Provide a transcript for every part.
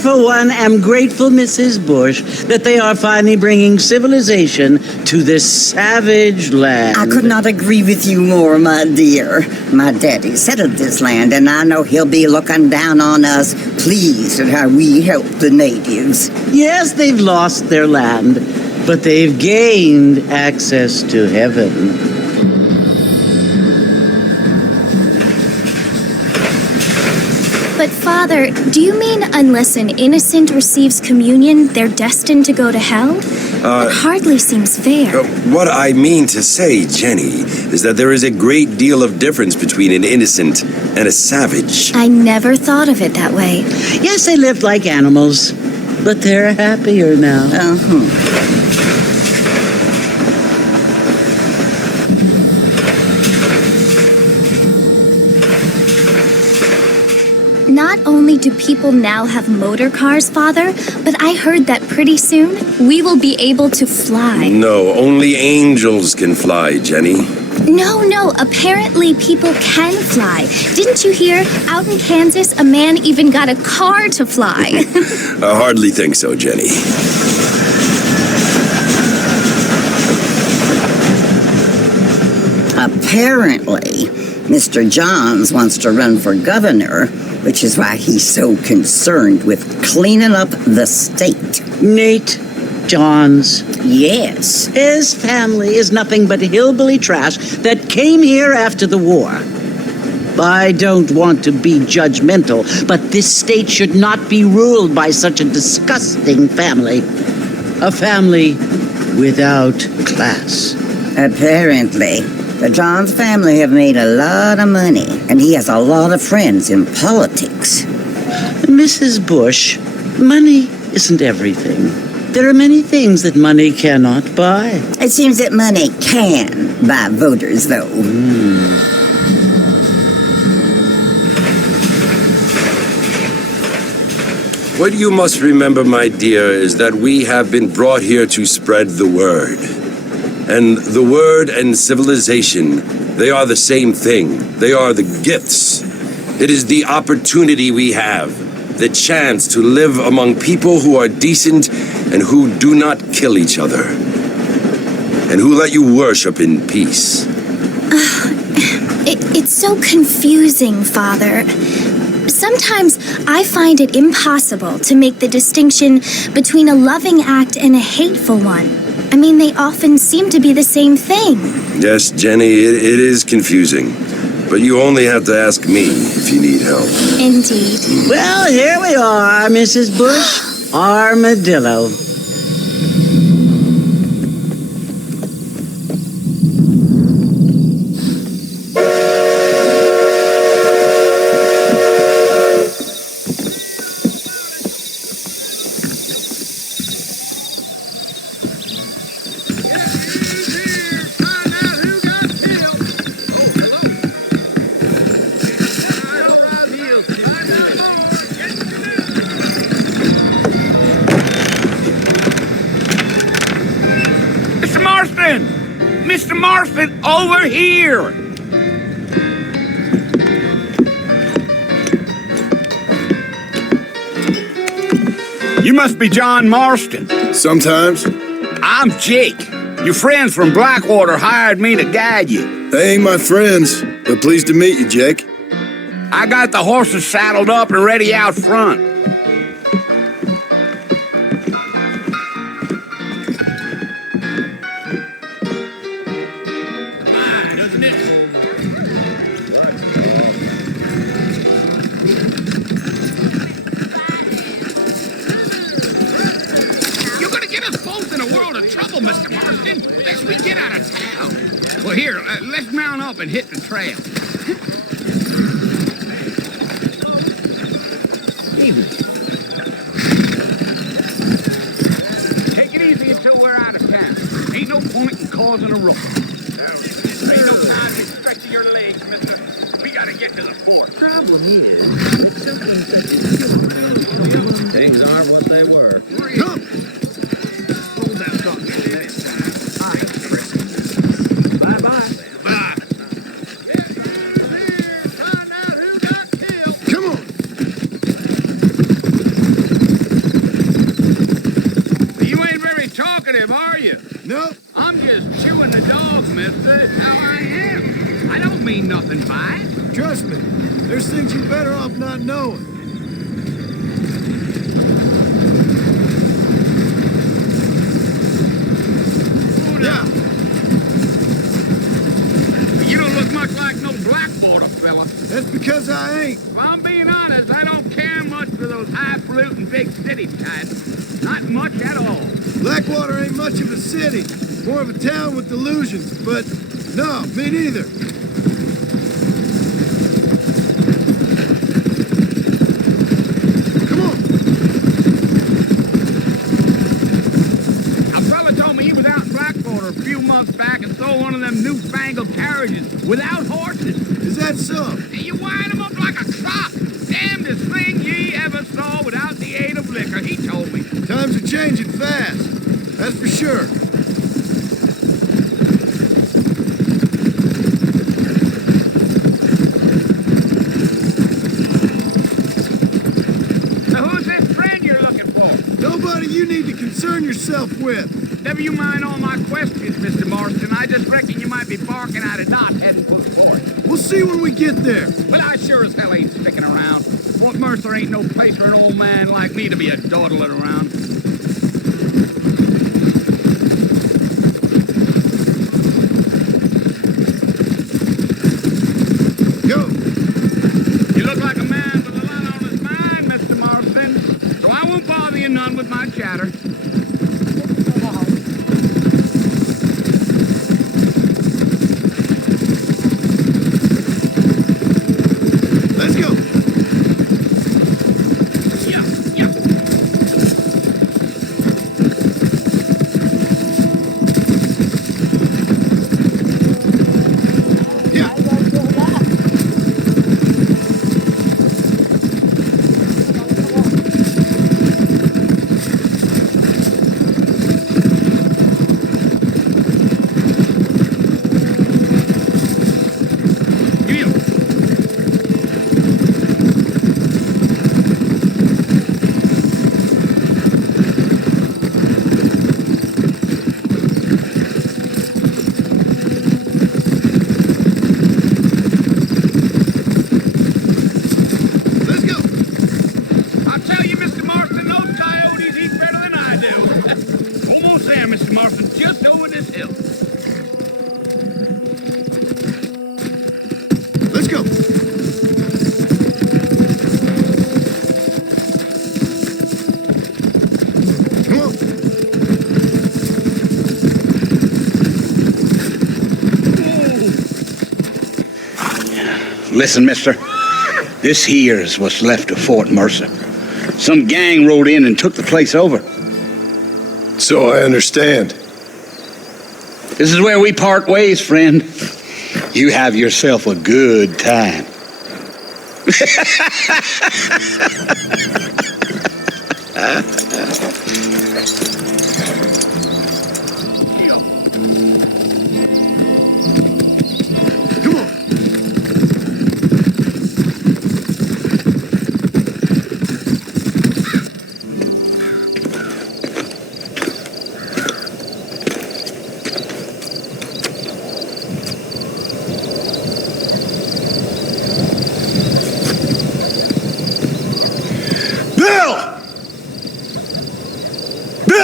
For one, am grateful, Mrs. Bush, that they are finally bringing civilization to this savage land. I could not agree with you more, my dear. My daddy settled this land, and I know he'll be looking down on us, pleased at how we help the natives. Yes, they've lost their land, but they've gained access to heaven. But Father, do you mean unless an innocent receives communion, they're destined to go to hell? It hardly seems fair. What I mean to say, Jenny, is that there is a great deal of difference between an innocent and a savage. I never thought of it that way. Yes, they lived like animals, but they're happier now. Not only do people now have motor cars, Father, but I heard that pretty soon we will be able to fly. No, only angels can fly, Jenny. No, apparently people can fly. Didn't you hear? Out in Kansas, a man even got a car to fly. I hardly think so, Jenny. Apparently, Mr. Johns wants to run for governor, which is why he's so concerned with cleaning up the state. Nate Johns. Yes. His family is nothing but hillbilly trash that came here after the war. I don't want to be judgmental, but this state should not be ruled by such a disgusting family. A family without class. Apparently. The Johns family have made a lot of money, and he has a lot of friends in politics. Mrs. Bush, money isn't everything. There are many things that money cannot buy. It seems that money can buy voters, though. What you must remember, my dear, is that we have been brought here to spread the word. And the word and civilization, they are the same thing. They are the gifts. It is the opportunity we have, the chance to live among people who are decent and who do not kill each other, and who let you worship in peace. It's so confusing, Father. Sometimes I find it impossible to make the distinction between a loving act and a hateful one. I mean, they often seem to be the same thing. Yes, Jenny, it is confusing. But you only have to ask me if you need help. Indeed. Well, here we are, Mrs. Bush. Armadillo. Mr. Marston, over here! You must be John Marston. Sometimes. I'm Jake. Your friends from Blackwater hired me to guide you. They ain't my friends, but pleased to meet you, Jake. I got the horses saddled up and ready out front. Mr. Marston, lest we get out of town. Well, here, let's mount up and hit the trail. Take it easy until we're out of town. Ain't no point in causing a rush. Ain't no time to stretch your legs, mister. We gotta get to the fort. Problem is, it's something things aren't what they were. Come! Hold that thought. Bye-bye. Bye. Find out who got killed. Come on. You ain't very talkative, are you? Nope. I'm just chewing the dog, mister. That's how I am. I don't mean nothing by it. Trust me, there's things you're better off not knowing. Yeah. You don't look much like no Blackwater fella. That's because I ain't. If I'm being honest, I don't care much for those highfalutin big city types. Not much at all. Blackwater ain't much of a city. More of a town with delusions, but no, me neither. Come on. A fella told me he was out in Blackwater a few months back and saw one of them newfangled carriages without horses. Is that so? And you wind them up like a crop. Damnedest thing ye ever saw without the aid of liquor, he told me. Times are changing fast. That's for sure. So who's this friend you're looking for? Nobody you need to concern yourself with. Never you mind all my questions, Mr. Marston. I just reckon you might be barking out a knot heading for the fort. We'll see when we get there. Well, I sure as hell ain't sticking around. Fort Mercer ain't no place for an old man like me to be a dawdling around. Go. You look like a man with a lot on his mind, Mr. Marston. So I won't bother you none with my chatter. Let's go. Yeah. Listen, mister. This here is what's left of Fort Mercer. Some gang rode in and took the place over. So I understand. This is where we part ways, friend. You have yourself a good time.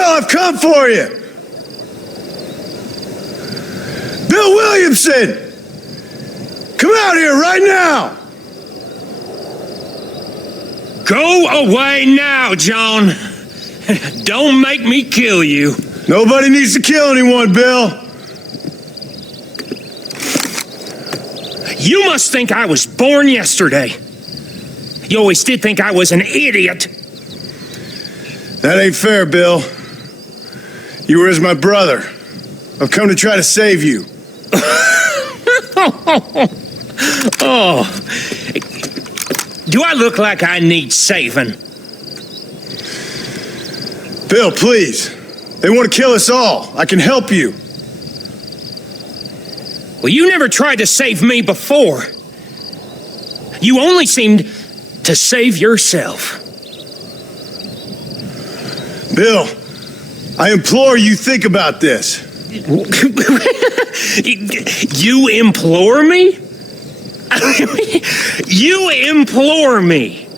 I've come for you! Bill Williamson! Come out here right now! Go away now, John. Don't make me kill you. Nobody needs to kill anyone, Bill. You must think I was born yesterday. You always did think I was an idiot. That ain't fair, Bill. You were as my brother. I've come to try to save you. Oh. Do I look like I need saving? Bill, please. They want to kill us all. I can help you. Well, you never tried to save me before. You only seemed to save yourself. Bill, I implore you, think about this. You implore me? You implore me.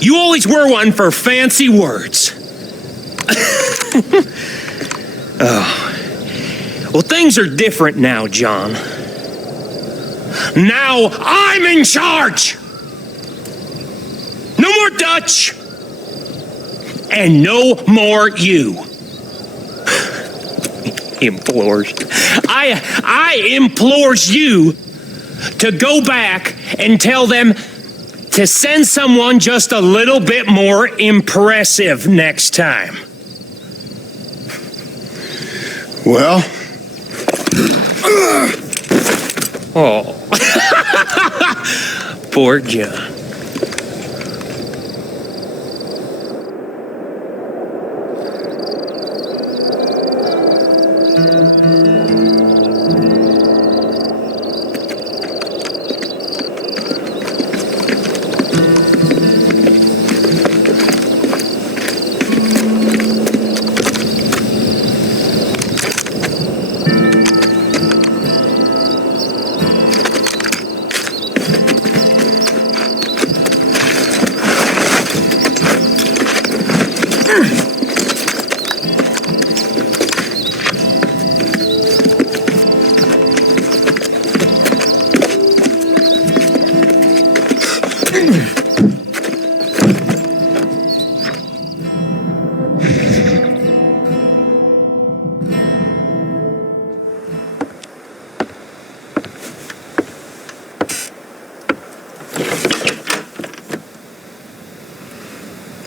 You always were one for fancy words. Oh. Well, things are different now, John. Now I'm in charge. No more Dutch. And no more you. Implores. I implores you to go back and tell them to send someone just a little bit more impressive next time. Well? Oh. Poor John.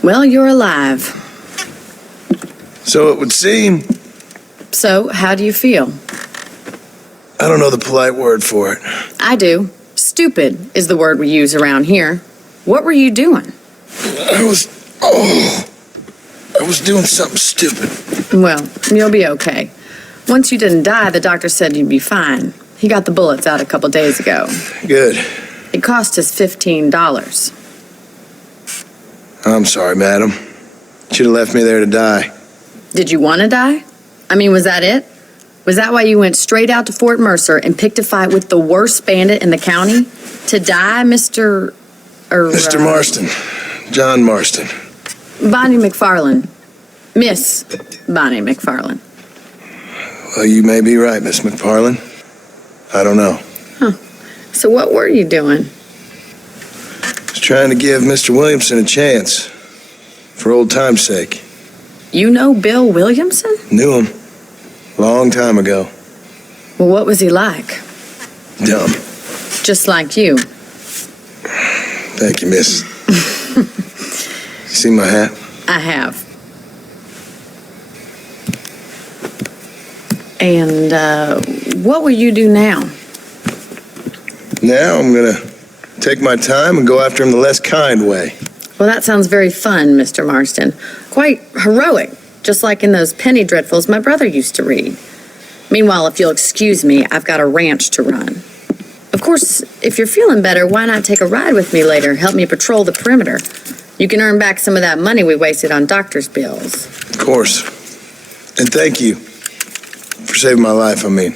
Well, you're alive. So it would seem. So, how do you feel? I don't know the polite word for it. I do. Stupid is the word we use around here. What were you doing? I was doing something stupid. Well, you'll be okay. Once you didn't die, the doctor said you'd be fine. He got the bullets out a couple days ago. Good. It cost us $15. I'm sorry, madam. Should have left me there to die. Did you want to die? I mean, was that it? Was that why you went straight out to Fort Mercer and picked a fight with the worst bandit in the county? To die, Mr. Mr. Marston. John Marston. Bonnie McFarlane. Miss Bonnie McFarlane. Well, you may be right, Miss McFarlane. I don't know. Huh. So what were you doing? I was trying to give Mr. Williamson a chance. For old time's sake. You know Bill Williamson? Knew him. Long time ago. Well, what was he like? Dumb. just like you. Thank you, miss. You see my hat? I have. And what will you do now? Now I'm gonna take my time and go after him the less kind way. Well, that sounds very fun, Mr. Marston. Quite heroic, just like in those penny dreadfuls my brother used to read. Meanwhile, if you'll excuse me, I've got a ranch to run. Of course, if you're feeling better, why not take a ride with me later? Help me patrol the perimeter. You can earn back some of that money we wasted on doctor's bills. Of course. And thank you for saving my life, I mean.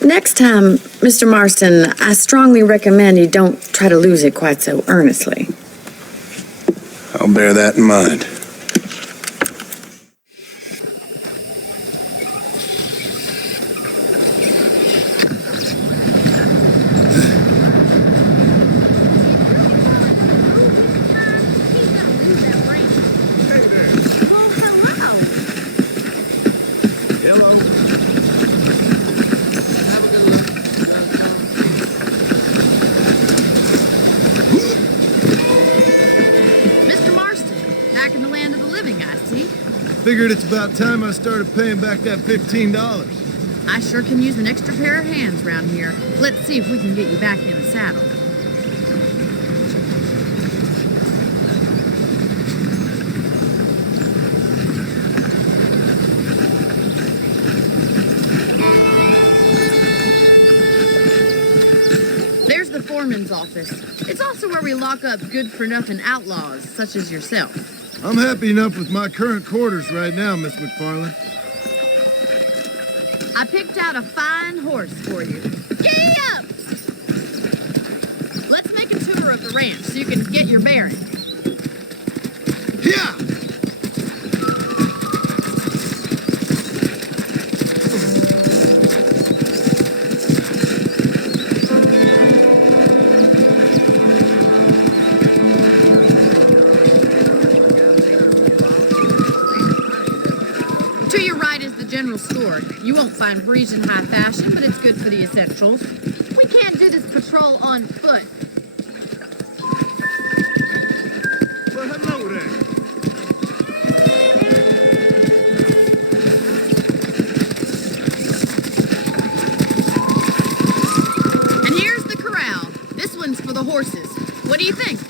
Next time, Mr. Marston, I strongly recommend you don't try to lose it quite so earnestly. I'll bear that in mind. Figured it's about time I started paying back that $15. I sure can use an extra pair of hands around here. Let's see if we can get you back in the saddle. There's the foreman's office. It's also where we lock up good-for-nothing outlaws, such as yourself. I'm happy enough with my current quarters right now, Miss McFarland. I picked out a fine horse for you. Giddy up! Let's make a tour of the ranch so you can get your bearings. Yeah! General store. You won't find Parisian high fashion, but it's good for the essentials. We can't do this patrol on foot. Well, hello there. And here's the corral. This one's for the horses. What do you think?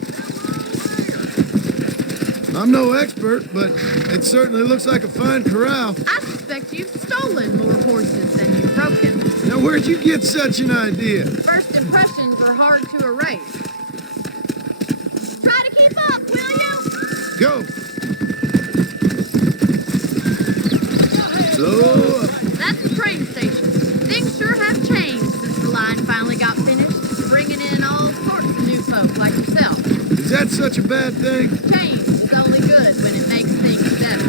I'm no expert, but it certainly looks like a fine corral. I suspect you've stolen more horses than you've broken. Now, where'd you get such an idea? First impressions are hard to erase. Try to keep up, will you? Go. Slow up. That's the train station. Things sure have changed since the line finally got finished, bringing in all sorts of new folk like yourself. Is that such a bad thing? Change is only good when it makes things better.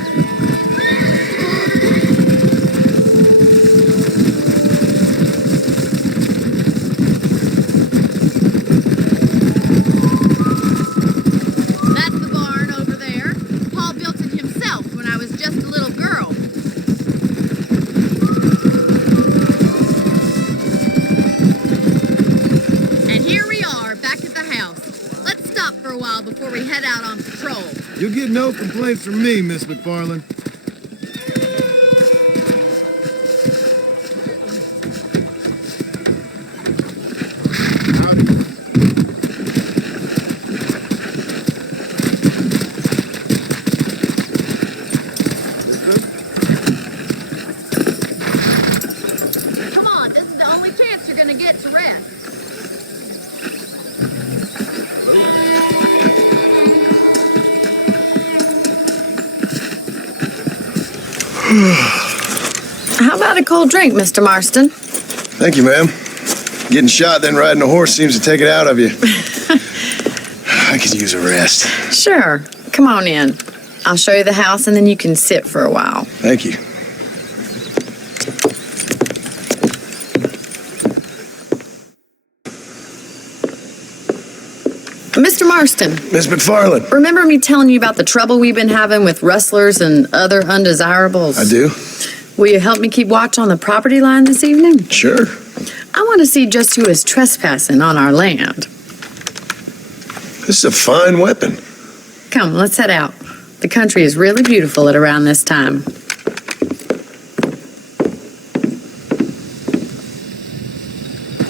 That's the barn over there. Paul built it himself when I was just a little girl. And here we are, back at the house. Let's stop for a while before we head out on patrol. You'll get no complaints from me, Miss McFarland. Come on, this is the only chance you're gonna get to rest. How about a cold drink, Mr. Marston? Thank you, ma'am. Getting shot, then riding a horse seems to take it out of you. I could use a rest. Sure. Come on in. I'll show you the house, and then you can sit for a while. Thank you. Mr. Marston. Miss McFarland. Remember me telling you about the trouble we've been having with rustlers and other undesirables? I do. Will you help me keep watch on the property line this evening? Sure. I want to see just who is trespassing on our land. This is a fine weapon. Come, let's head out. The country is really beautiful at around this time.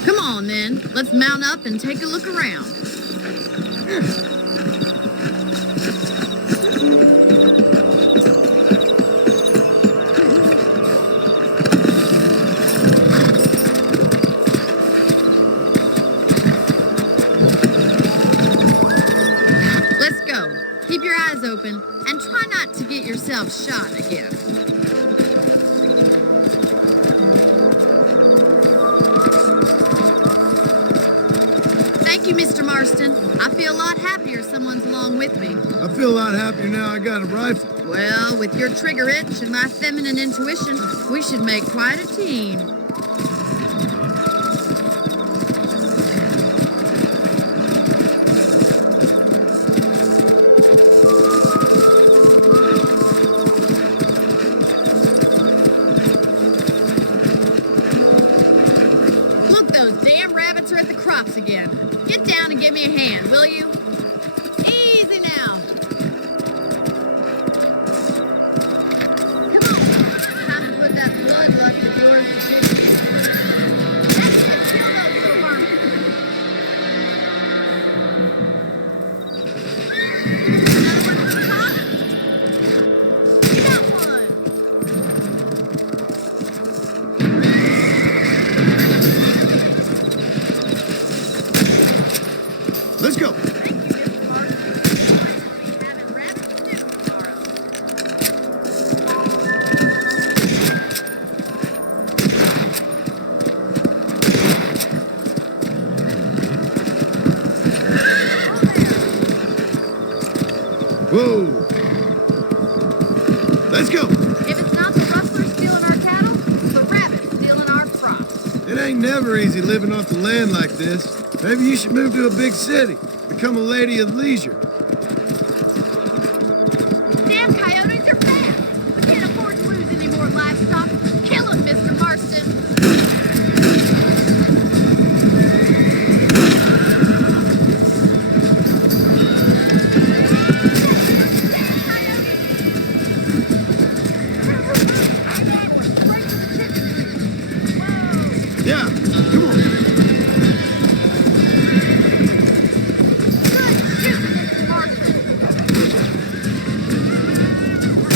Come on, then. Let's mount up and take a look around. Let's go. Keep your eyes open and try not to get yourself shot again. Thank you, Mr. Marston. I feel a lot happier someone's along with me. I feel a lot happier now I got a rifle. Well, with your trigger itch and my feminine intuition, we should make quite a team. Look, those damn rabbits are at the crops again. Get down and give me a hand, will you? Easy now. Come on. Time to put that bloodlust of yours to shit. That's it. Kill those little vermin. Another one from the top? You got one. Let's go. Thank you, Mr. Marston. We'll be having rabbit stew tomorrow. Whoa. Let's go. If it's not the rustlers stealing our cattle, it's the rabbits stealing our crops. It ain't never easy living off the land like this. Maybe you should move to a big city. Become a lady of leisure. Damn coyotes are fast. We can't afford to lose any more livestock. Kill them, Mr. Marston. Yeah, come on. Good shooting, Mr. Marston.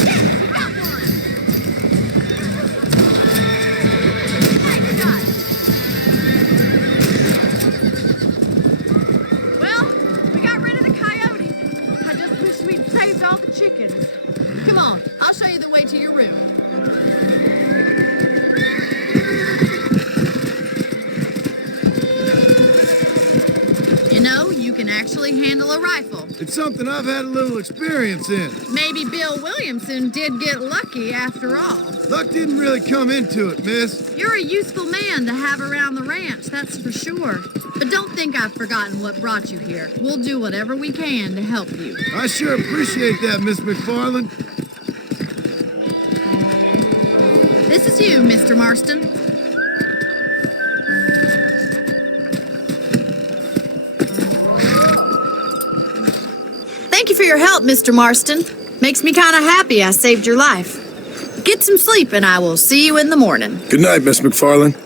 Yes, you got one. Nice shot. Well, we got rid of the coyotes. I just wish we'd saved all the chickens. Come on, I'll show you the way to your room. You know, you can actually handle a rifle. It's something I've had a little experience in. Maybe Bill Williamson did get lucky after all. Luck didn't really come into it, miss. You're a useful man to have around the ranch, that's for sure. But don't think I've forgotten what brought you here. We'll do whatever we can to help you. I sure appreciate that, Miss McFarland. This is you, Mr. Marston. Thank you for your help, Mr. Marston. Makes me kind of happy I saved your life. Get some sleep and I will see you in the morning. Good night, Miss McFarland.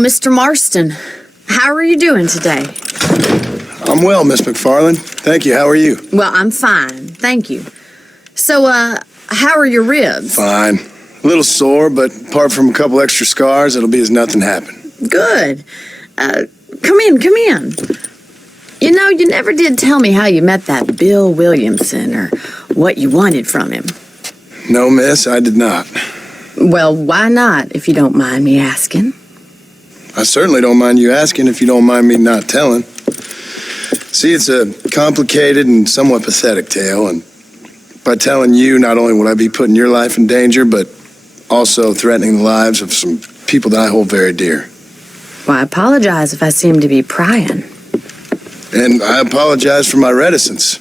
Mr. Marston. How are you doing today? I'm well, Miss McFarland. Thank you. How are you? Well, I'm fine. Thank you. So, how are your ribs? Fine. A little sore, but apart from a couple extra scars, it'll be as nothing happened. Good. Come in. You know, you never did tell me how you met that Bill Williamson or what you wanted from him. No, miss, I did not. Well, why not, if you don't mind me asking? I certainly don't mind you asking if you don't mind me not telling. See, it's a complicated and somewhat pathetic tale, and by telling you, not only would I be putting your life in danger, but also threatening the lives of some people that I hold very dear. Well, I apologize if I seem to be prying. And I apologize for my reticence.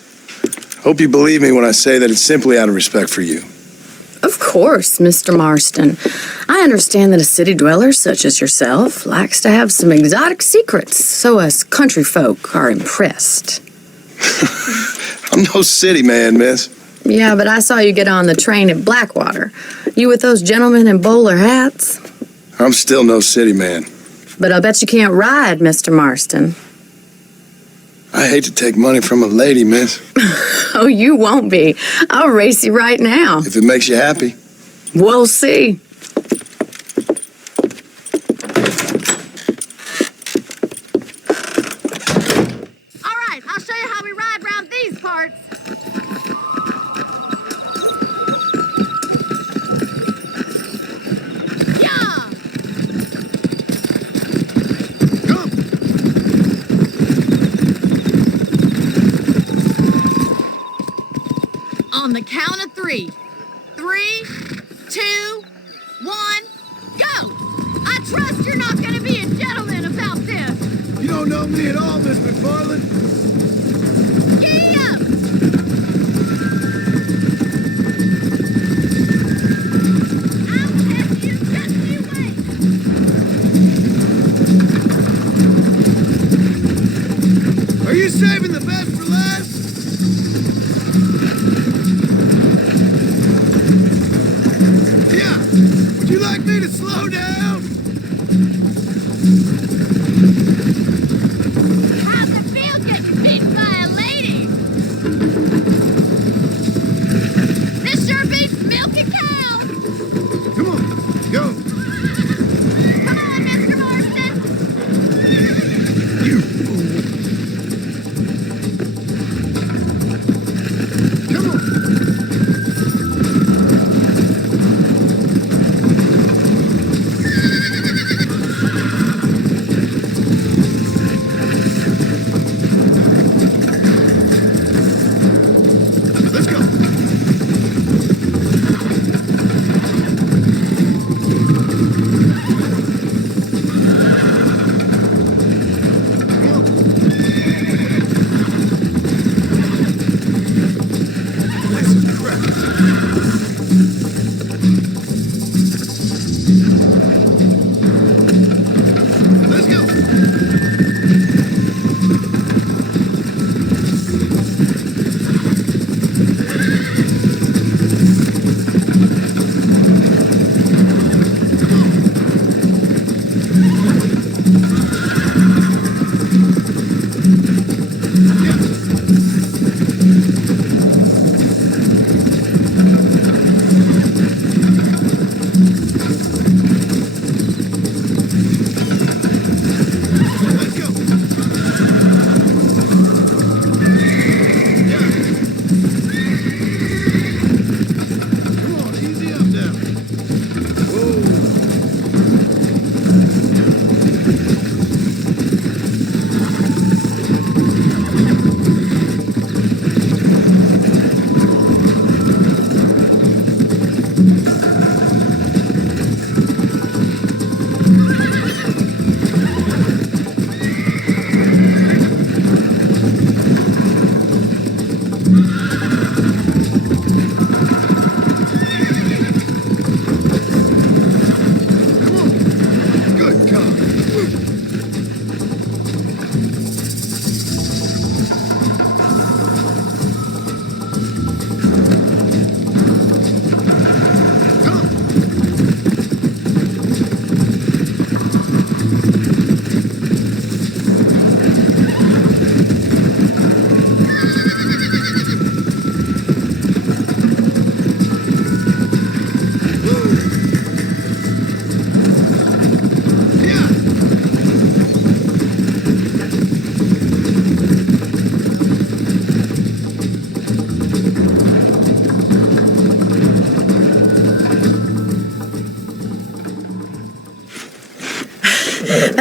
Hope you believe me when I say that it's simply out of respect for you. Of course, Mr. Marston. I understand that a city dweller such as yourself likes to have some exotic secrets, so us country folk are impressed. I'm no city man, miss. Yeah, but I saw you get on the train at Blackwater. You with those gentlemen in bowler hats? I'm still no city man. But I bet you can't ride, Mr. Marston. I hate to take money from a lady, miss. Oh, you won't be. I'll race you right now. If it makes you happy. We'll see. All right, I'll show you how we ride around these parts. Yeah! On the count of 3. 3, 2, 1, go! I trust you're not going to be a gentleman about this. You don't know me at all, Miss McFarland. Giddy up! I'll test you just you wait. Are you saving the best for last? Yeah. Would you like me to slow down? How's it feel getting beaten by a lady? This sure beats milk a cow. Come on, go. Come on, Mr. Marston. You fool. Come on. Let's go. Come on. This is crap. Let's go.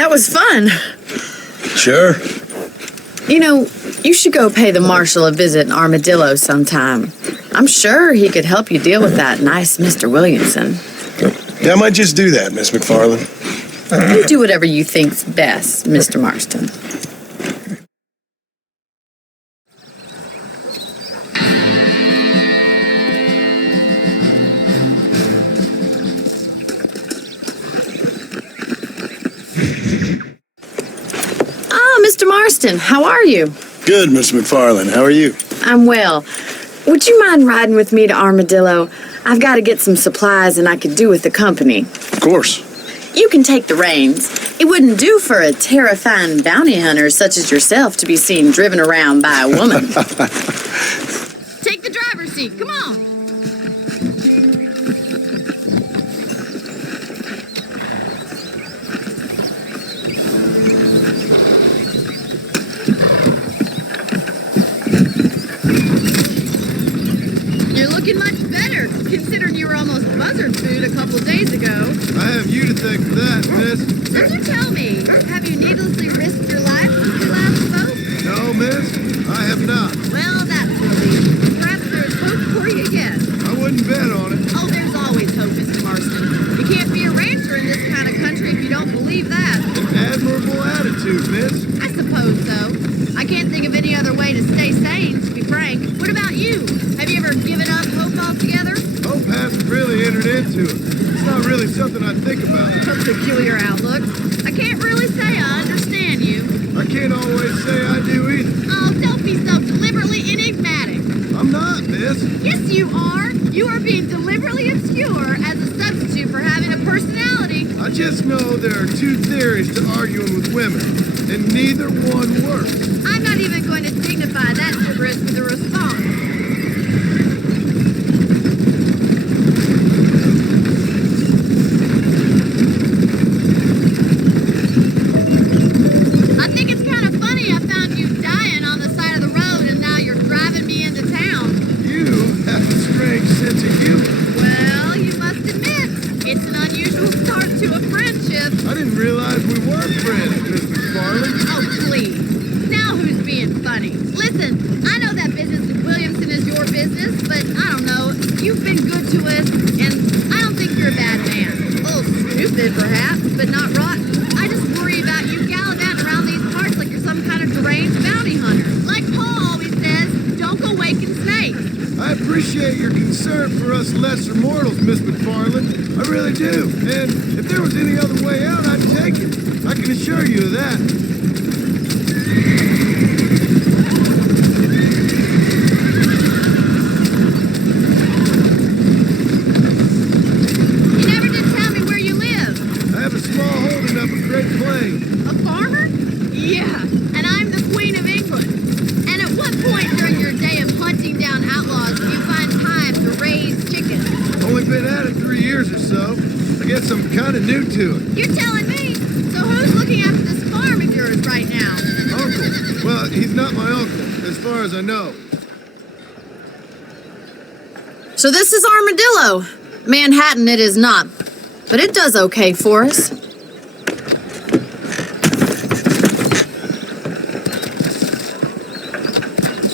That was fun. Sure. You know, you should go pay the marshal a visit in Armadillo sometime. I'm sure he could help you deal with that nice Mr. Williamson. Yeah, I might just do that, Miss McFarland. You do whatever you think's best, Mr. Marston. Mr. Marston, how are you? Good, Miss McFarland. How are you? I'm well. Would you mind riding with me to Armadillo? I've got to get some supplies and I could do with the company. Of course. You can take the reins. It wouldn't do for a terrifying bounty hunter such as yourself to be seen driven around by a woman. Take the driver's seat. Come on. You're looking much better, considering you were almost buzzard food a couple days ago. I have you to thank for that, miss. So you tell me, have you needlessly risked your life since we last spoke? No, miss, I have not. Well, that's relief. Perhaps there's hope for you yet. I wouldn't bet on it. Oh, there's always hope, Mr. Marston. You can't be a rancher in this kind of country if you don't believe that. An admirable attitude, miss. I suppose so. I can't think of any other way to stay sane, to be frank. What about you? Have you ever given up hope altogether? Hope hasn't really entered into it. It's not really something I think about. A peculiar outlook. I can't really say I understand you. I can't always say I do either. Oh, don't be so deliberately enigmatic. I'm not, miss. Yes, you are. You are being deliberately obscure as a substitute for having a personality. I just know there are two theories to arguing with women, and neither one works. I'm not even going to dignify that gibberish with a response. I think it's kind of funny I found you dying on the side of the road and now you're driving me into town. You have a strange sense of humor. Well, you must admit, it's an unusual start to a friendship. I didn't realize we were friends, Miss McFarland. Oh, please. Now who's being funny? Listen, I know that business with Williamson is your business, but I don't know. You've been good to us, and I don't think you're a bad man. A little stupid, perhaps, but not rotten. I just worry about you gallivanting around these parts like you're some kind of deranged bounty hunter. Like Paul always says, don't go waking snakes. I appreciate your concern for us lesser mortals, Miss McFarland. I really do. And if there was any other way out, I'd take it. I can assure you of that. You never did tell me where you live. I have a small holding up at Great Plains. A farmer? Yeah, and I'm the Queen of England. And at what point during your day of hunting down outlaws do you find time to raise chickens? Only been at it 3 years or so. I guess I'm kind of new to it. You're telling me? So who's looking after this farm of yours right now? Uncle. Well, he's not my uncle, as far as I know. So this is Armadillo. Manhattan it is not, but it does okay for us.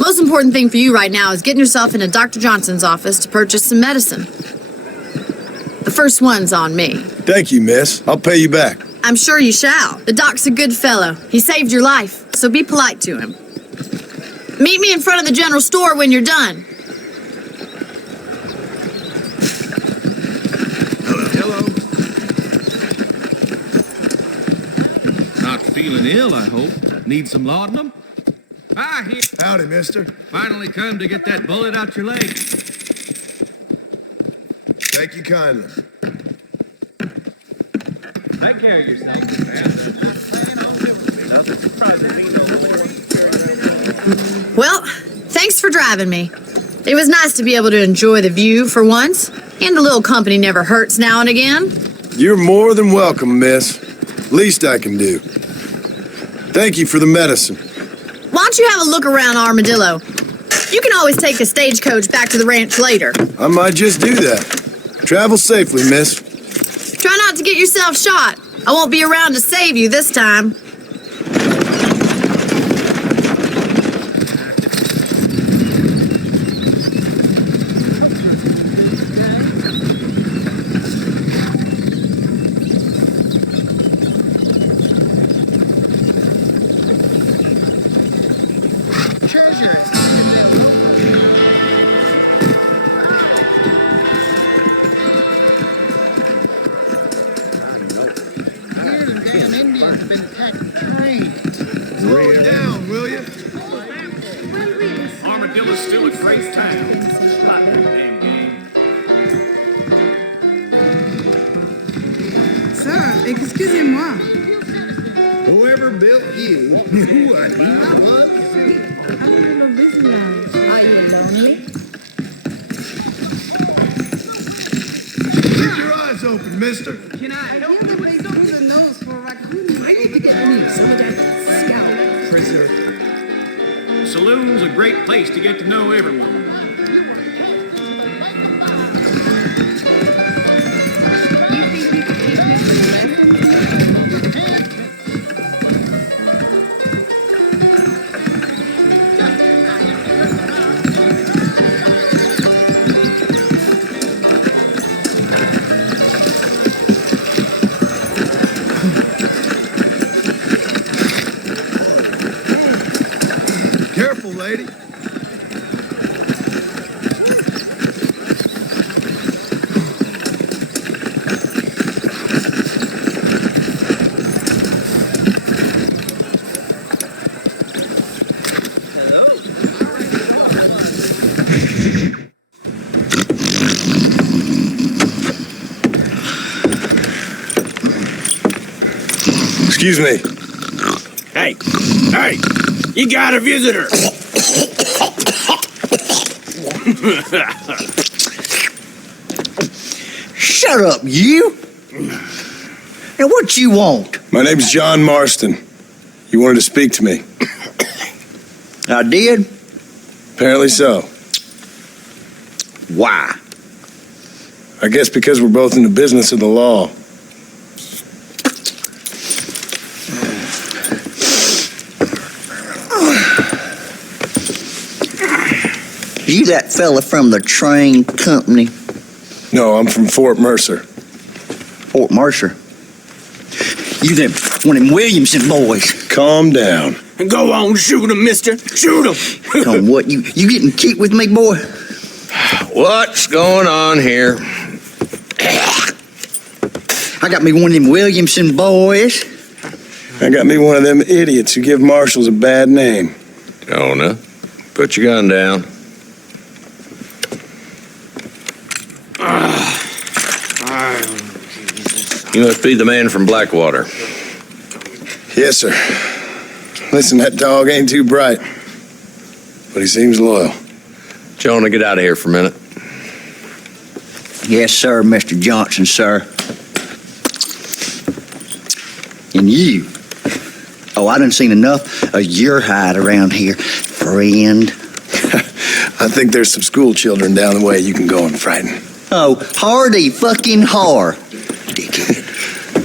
Most important thing for you right now is getting yourself into Dr. Johnson's office to purchase some medicine. The first one's on me. Thank you, miss. I'll pay you back. I'm sure you shall. The doc's a good fellow. He saved your life, so be polite to him. Meet me in front of the general store when you're done. Hello. Not feeling ill, I hope. Need some laudanum? Ah, here. Howdy, mister. Finally come to get that bullet out your leg. Thank you kindly. Take care of yourself, man. Well, thanks for driving me. It was nice to be able to enjoy the view for once, and a little company never hurts now and again. You're more than welcome, miss. Least I can do. Thank you for the medicine. Why don't you have a look around Armadillo? You can always take a stagecoach back to the ranch later. I might just do that. Travel safely, miss. Try not not to get yourself shot. I won't be around to save you this time. Slow it down, will you? Armadillo's still a great town. Damn game. Sir, excusez-moi. Whoever built you knew what he was. I'm a little busy now. Are you lonely? Keep your eyes open, mister. Can I help you with through the nose for a raccoon? I need to get me some of that scout. Prisoner. Saloon's a great place to get to know everyone. Careful, lady. Excuse me. Hey, you got a visitor. Shut up, you! And what you want? My name's John Marston. You wanted to speak to me. I did? Apparently so. Why? I guess because we're both in the business of the law. You that fella from the train company? No, I'm from Fort Mercer. Fort Mercer? You them one of them Williamson boys? Calm down. Go on, shoot him, mister. Shoot him. Come what, you getting kicked with me, boy? What's going on here? I got me one of them Williamson boys. I got me one of them idiots who give marshals a bad name. Jonah, put your gun down. You must be the man from Blackwater. Yes, sir. Listen, that dog ain't too bright, but he seems loyal. Jonah, get out of here for a minute. Yes, sir, Mr. Johnson, sir. And you. Oh, I done seen enough of your hide around here, friend. I think there's some school children down the way you can go and frighten. Oh, hardy fucking har. Dickhead.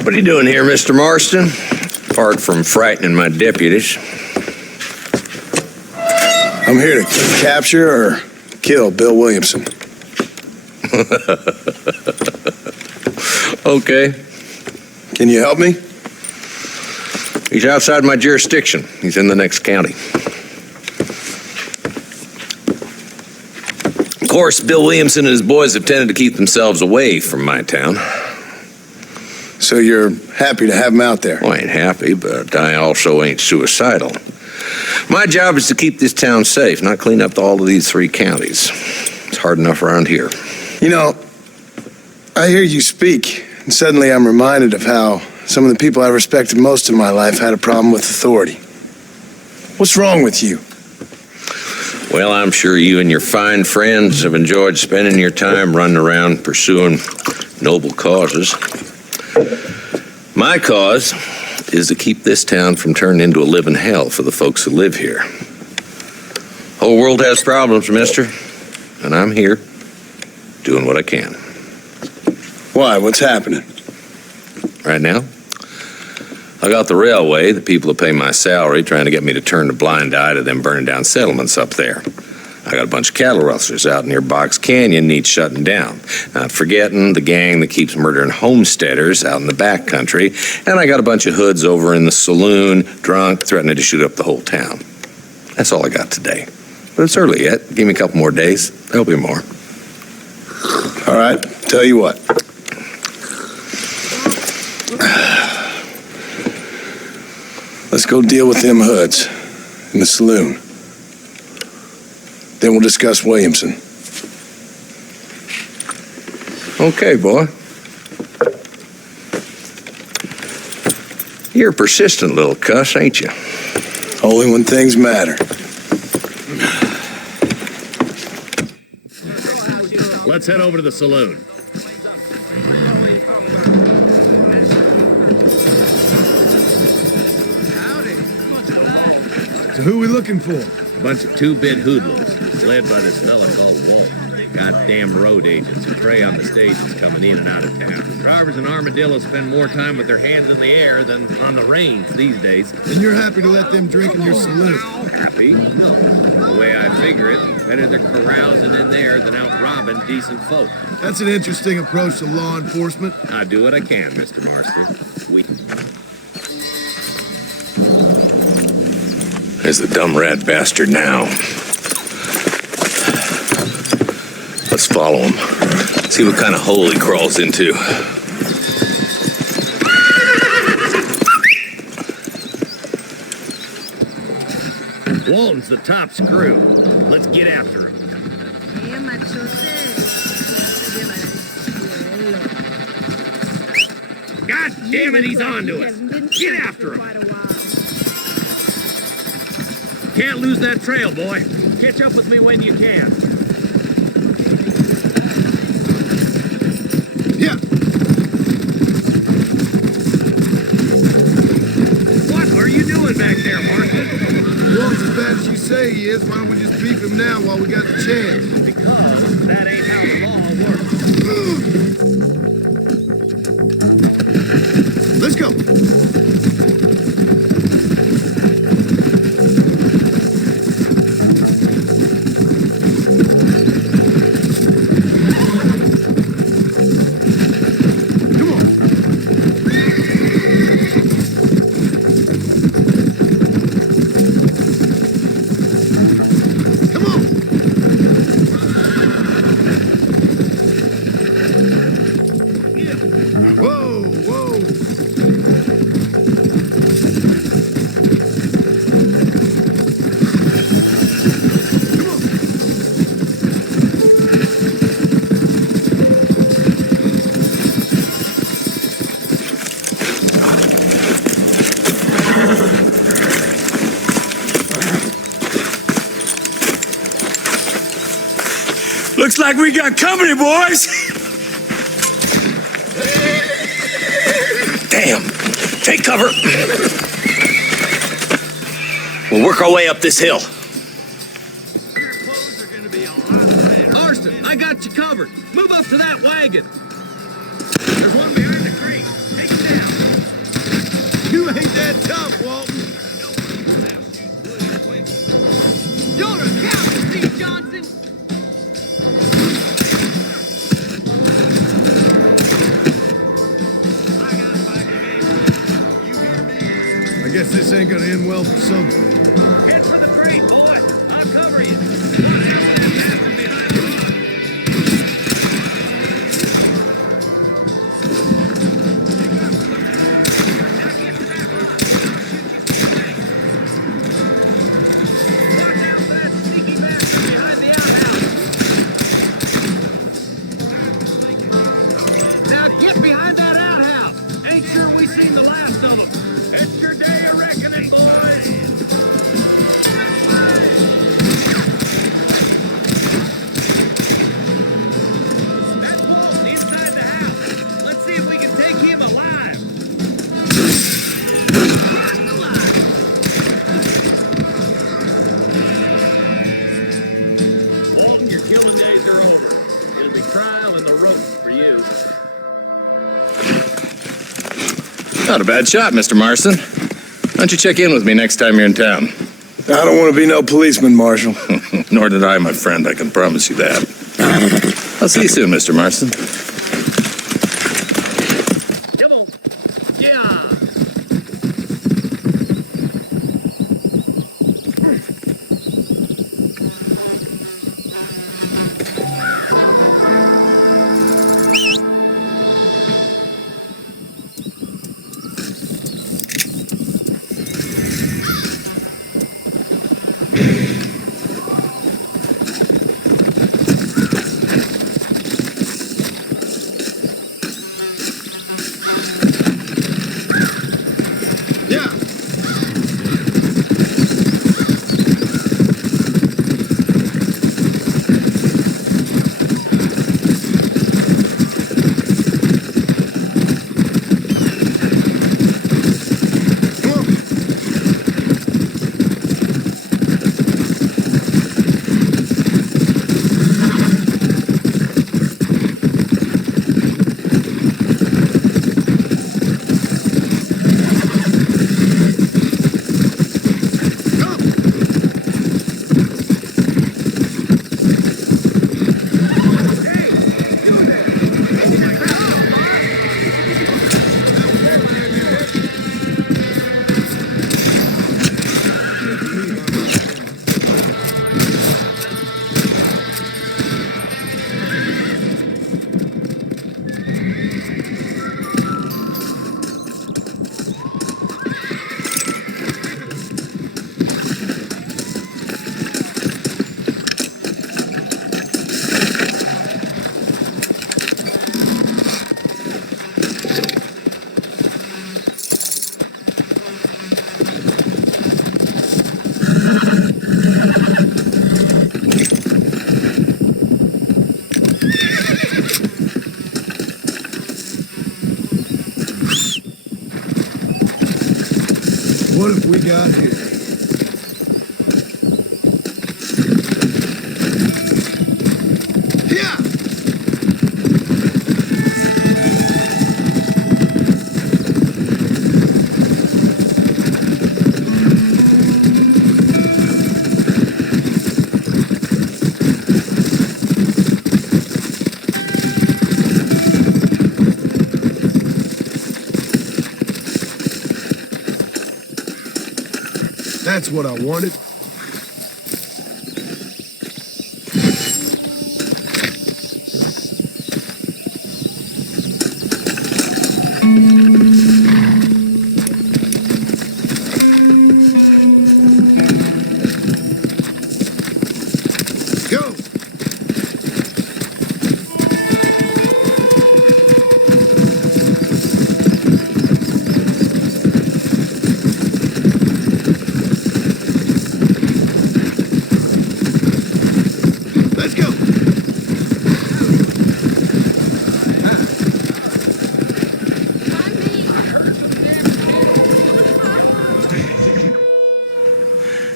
What are you doing here, Mr. Marston? Apart from frightening my deputies. I'm here to capture or kill Bill Williamson. Okay. Can you help me? He's outside my jurisdiction. He's in the next county. Of course, Bill Williamson and his boys have tended to keep themselves away from my town. So you're happy to have him out there? Well, I ain't happy, but I also ain't suicidal. My job is to keep this town safe, not clean up all of these 3 counties. It's hard enough around here. You know, I hear you speak, and suddenly I'm reminded of how some of the people I respected most in my life had a problem with authority. What's wrong with you? Well, I'm sure you and your fine friends have enjoyed spending your time running around pursuing noble causes. My cause is to keep this town from turning into a living hell for the folks who live here. Whole world has problems, mister, and I'm here doing what I can. Why? What's happening? Right now, I got the railway, the people that pay my salary, trying to get me to turn a blind eye to them burning down settlements up there. I got a bunch of cattle rustlers out near Box Canyon needs shutting down. Not forgetting the gang that keeps murdering homesteaders out in the back country. And I got a bunch of hoods over in the saloon, drunk, threatening to shoot up the whole town. That's all I got today. But it's early yet. Give me a couple more days. There'll be more. All right, tell you what. Let's go deal with them hoods in the saloon. Then we'll discuss Williamson. Okay, boy. You're a persistent little cuss, ain't you? Only when things matter. Let's head over to the saloon. So who are we looking for? A bunch of two-bit hoodlums, led by this fella called Walton. Goddamn road agents who prey on the stages coming in and out of town. Drivers and armadillos spend more time with their hands in the air than on the reins these days. And you're happy to let them drink in your saloon? Happy? No. The way I figure it, better they're carousing in there than out robbing decent folk. That's an interesting approach to law enforcement. I do what I can, Mr. Marston. There's the dumb rat bastard now. Let's follow him. See what kind of hole he crawls into. Walton's the top screw. Let's get after him. God damn it, he's onto us. Get after him. Can't lose that trail, boy. Catch up with me when you can. Yeah. What are you doing back there, Marston? Well, as bad as you say he is, why don't we just beef him now while we got the chance? Because that ain't how the law works. Let's go. Looks like we got company, boys. Damn. Take cover. We'll work our way up this hill. Marston, I got you covered. Move up to that wagon. There's one behind the crate. Take it down. You ain't that tough, Walton. You're a coward, Steve Johnson. I guess this ain't gonna end well for someone. Head for the crate, boy. I'll cover you. One half of that bastard behind the rock. Now get to that rock. Watch out for that sneaky bastard behind the outhouse. Now get behind that outhouse. Ain't sure we seen the last of them. It's your day of reckoning, boys. That's Walton inside the house. Let's see if we can take him alive. Cross the line. Walton, your killing days are over. It'll be trial and the ropes for you. Not a bad shot, Mr. Marston. Why don't you check in with me next time you're in town? I don't want to be no policeman, Marshal. Nor did I, my friend. I can promise you that. I'll see you soon, Mr. Marston. What have we got here? That's what I wanted. Go!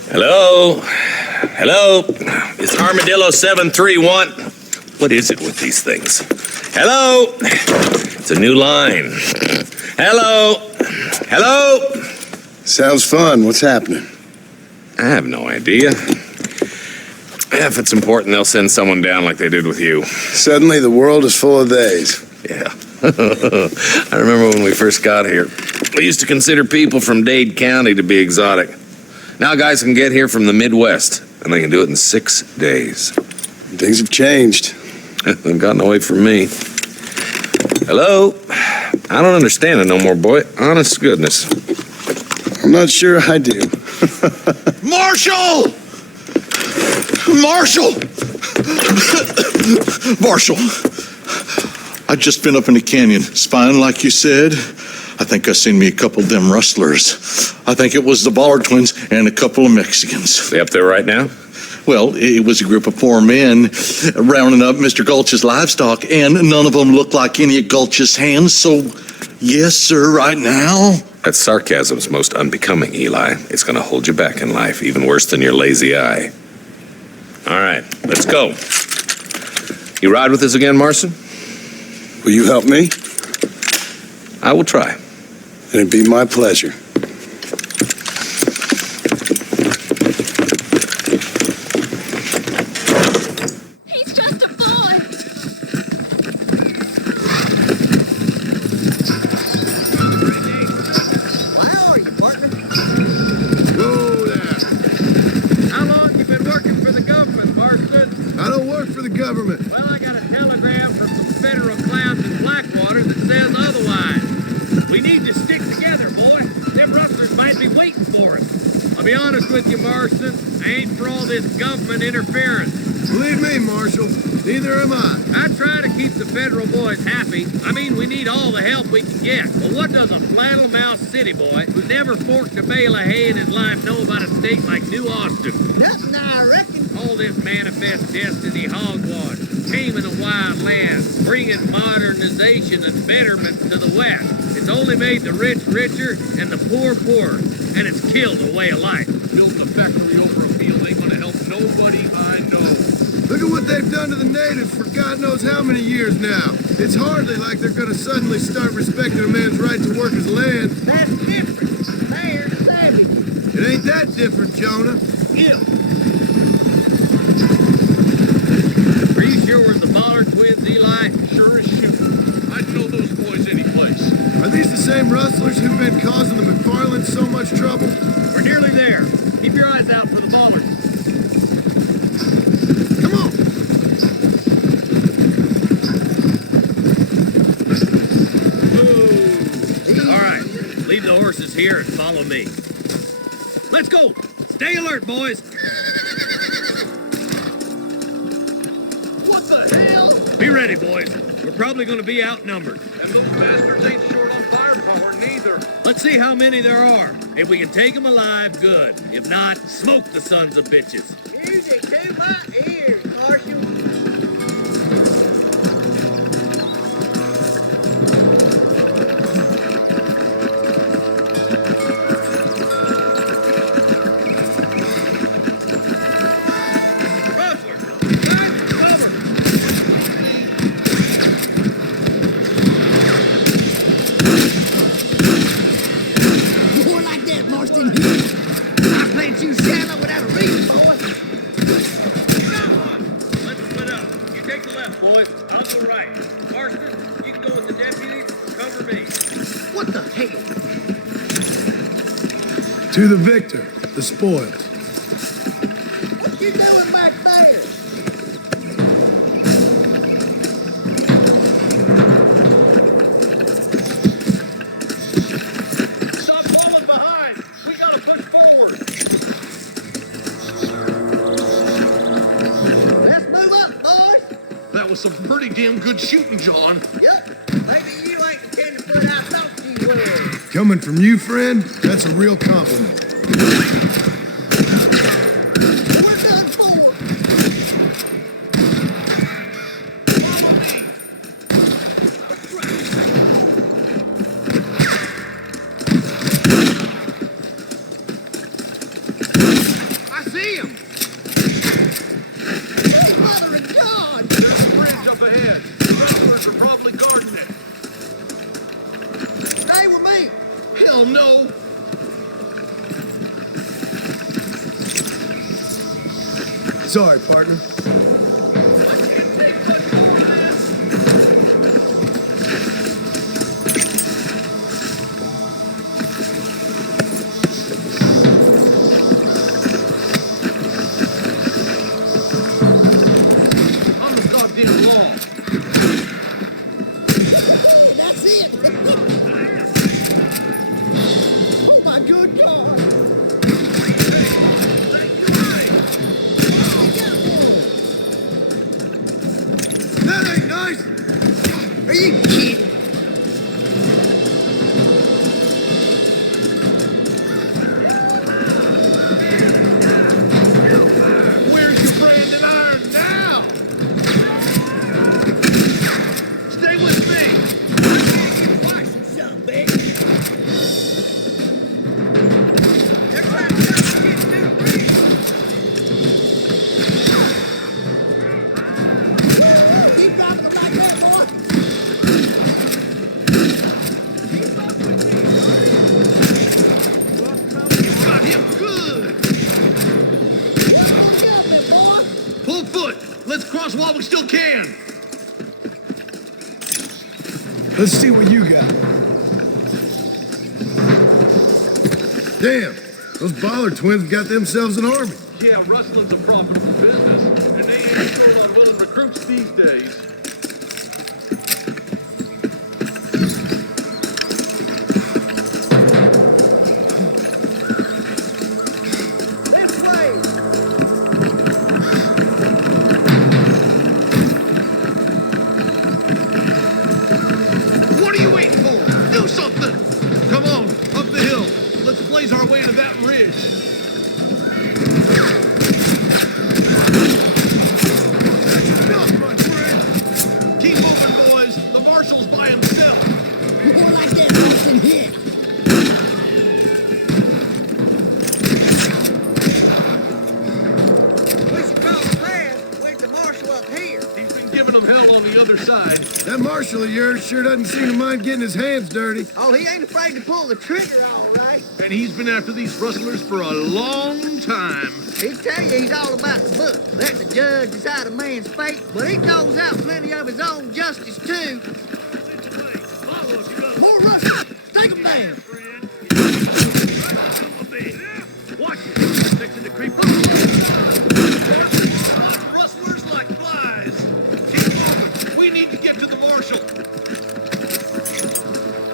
Hello? Hello? It's Armadillo 731. What is it with these things? Hello? It's a new line. Hello? Hello? Sounds fun. What's happening? I have no idea. If it's important, they'll send someone down like they did with you. Suddenly the world is full of theys. Yeah. I remember when we first got here. We used to consider people from Dade County to be exotic. Now guys can get here from the Midwest, and they can do it in 6 days. Things have changed. They've gotten away from me. Hello? I don't understand it no more, boy. Honest to goodness. I'm not sure I do. Marshal! Marshal! Marshal! I just been up in the canyon, spying like you said. I think I seen me a couple of them rustlers. I think it was the Ballard twins and a couple of Mexicans. They up there right now? Well, it was a group of 4 men rounding up Mr. Gulch's livestock, and none of them looked like any of Gulch's hands, so yes, sir, right now. That sarcasm's most unbecoming, Eli. It's gonna hold you back in life, even worse than your lazy eye. All right, let's go. You ride with us again, Marston? Will you help me? I will try. And it'd be my pleasure. He's just a boy. Where are you, partner? Whoa there. How long you been working for the government, Marston? I don't work for the government. Well, I got a telegram from some federal clowns in Blackwater that says otherwise. We need to stick together, boy. Them rustlers might be waiting for us. I'll be honest with you, Marston. I ain't for all this government interference. Believe me, Marshal, neither am I. I try to keep the federal boys happy. I mean, we need all the help we can get. But what does a flannel mouse city boy who's never forked a bale of hay in his life know about a state like New Austin? Nothing, I reckon. All this manifest destiny hogwash, taming a wild land, bringing modernization and betterment to the West. It's only made the rich richer and the poor poorer, and it's killed a way of life. Building a factory over a field ain't gonna help nobody I know. Look at what they've done to the natives for God knows how many years now. It's hardly like they're gonna suddenly start respecting a man's right to work his land. That's different. They're savage. It ain't that different, Jonah. Yeah. Are you sure we're the Ballard twins, Eli? Sure as shit. I'd know those boys any place. Are these the same rustlers who've been causing the McFarlands so much trouble? We're nearly there. Keep your eyes out for the Ballards. Come on! Ooh. All right, leave the horses here and follow me. Let's go. Stay alert, boys. What the hell? Be ready, boys. We're probably going to be outnumbered. And those bastards ain't short on firepower, neither. Let's see how many there are. If we can take them alive, good. If not, smoke the sons of bitches. Music to my ears, Marshal. More like that, Marston. I played you shallow without a reason, boy. Let's split up. You take the left, boys. I'll go right. Marston, you can go with the deputies. Cover me. What the hell? To the victor, the spoils. What you doing back there? Stop falling behind. We gotta push forward. Let's move up, boys. That was some pretty damn good shooting, John. Yep. Maybe you ain't the tenderfoot I thought you were. Coming from you, friend, that's a real compliment. We're done for. I see him! Mother of God! There's a bridge up ahead. The rustlers are probably guarding it. Stay with me. Hell no! Sorry, partner. I'm the goddamn law. That's it. Oh my good God. That ain't nice! Are you kidding? Where's your branding iron now? Stay with me! Son, bitch. They're trying to get through the bridge. Keep dropping them like that, boy. can. Let's see what you got. Damn, those Bollard twins got themselves an army. Yeah, rustling's a profitable business, and they ain't so unwilling recruits these days. What are you waiting for? Do something! Come on, up the hill. Let's blaze our way to that ridge. That's enough, my friend. Keep moving, boys. The marshal's by himself. More like that Marston here. We should cross the path. Wait the marshal up here. He's been giving them hell on the other side. That marshal of yours sure doesn't seem to mind getting his hands dirty. Oh, he ain't afraid to pull the trigger, all right. And he's been after these rustlers for a long time. He'd tell you he's all about the book. Let the judge decide a man's fate, but he doles out plenty of his own justice, too. More rustlers! Take them down! Watch it. They're fixing to creep up. Rustlers like flies! Keep moving! We need to get to the marshal!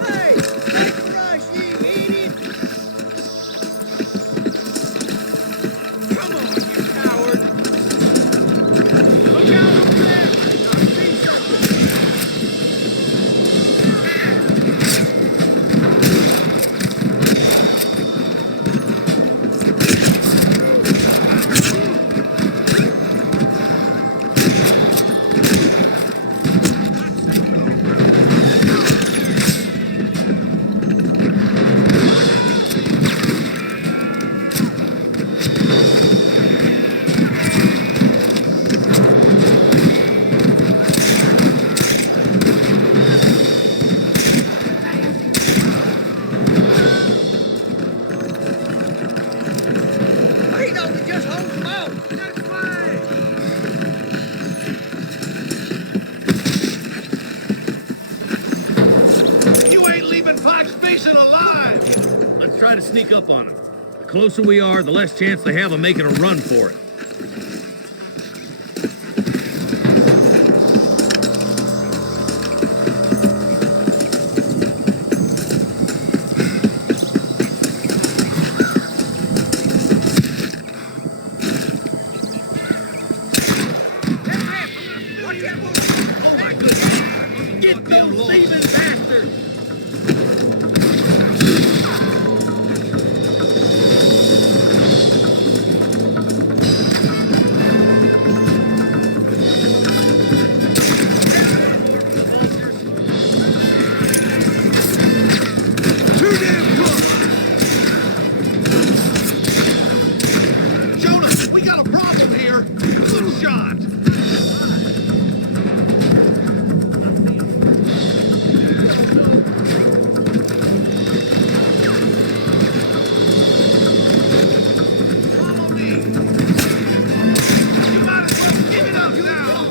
Hey, take the rush, you idiot! Come on, you coward! Look out over there! I see something! He only just holds them off. This way! You ain't leaving Fox Basin alive! Let's try to sneak up on them. The closer we are, the less chance they have of making a run for it. Get those thieving bastards! Too damn close! Jonah, we got a problem here! Good shot! Follow me! You might as well give it up now!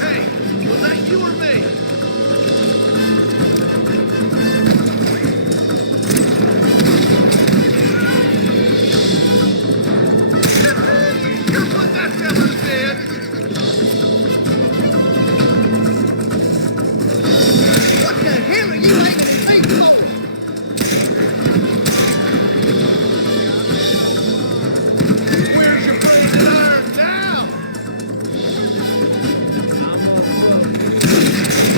Hey, was that you or me? You're what that fella said! What the hell are you making me for? Where's your brazen iron now?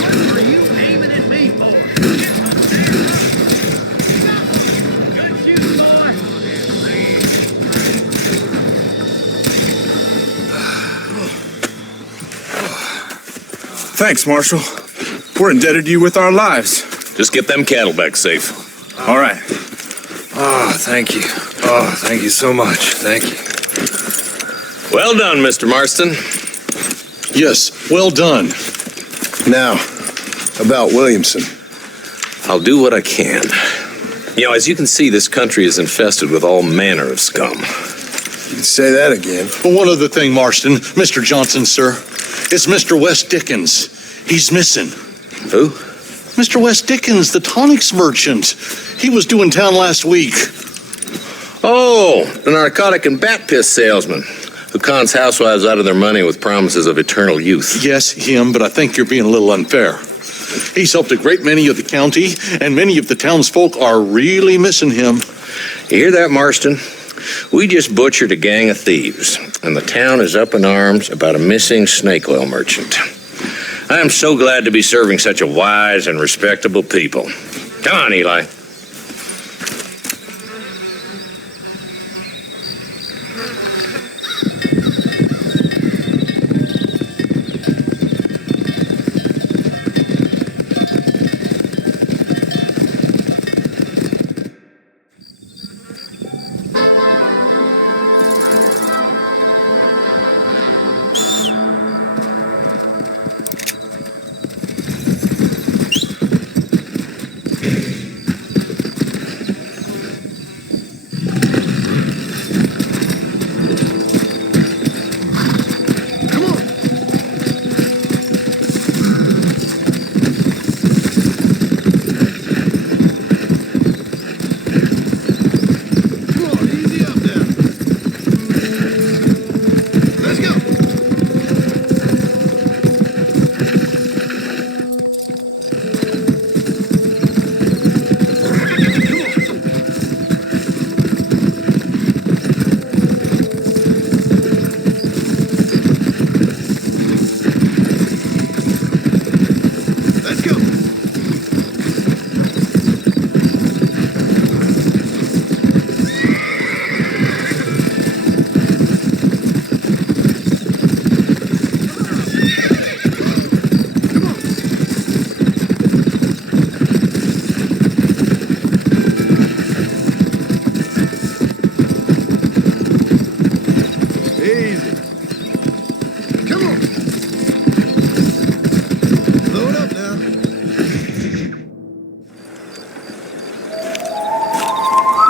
What are you aiming at me for? Get some damn up! Good shoot, boy! Thanks, Marshal. We're indebted to you with our lives. Just get them cattle back safe. All right. Oh, thank you. Oh, thank you so much. Thank you. Well done, Mr. Marston. Yes, well done. Now, about Williamson. I'll do what I can. You know, as you can see, this country is infested with all manner of scum. Say that again. Well, one other thing, Marston. Mr. Johnson, sir. It's Mr. Wes Dickens. He's missing. Who? Mr. Wes Dickens, the tonics merchant. He was due in town last week. Oh, the narcotic and bat piss salesman who cons housewives out of their money with promises of eternal youth. Yes, him, but I think you're being a little unfair. He's helped a great many of the county, and many of the townsfolk are really missing him. You hear that, Marston? We just butchered a gang of thieves, and the town is up in arms about a missing snake oil merchant. I am so glad to be serving such a wise and respectable people. Come on, Eli.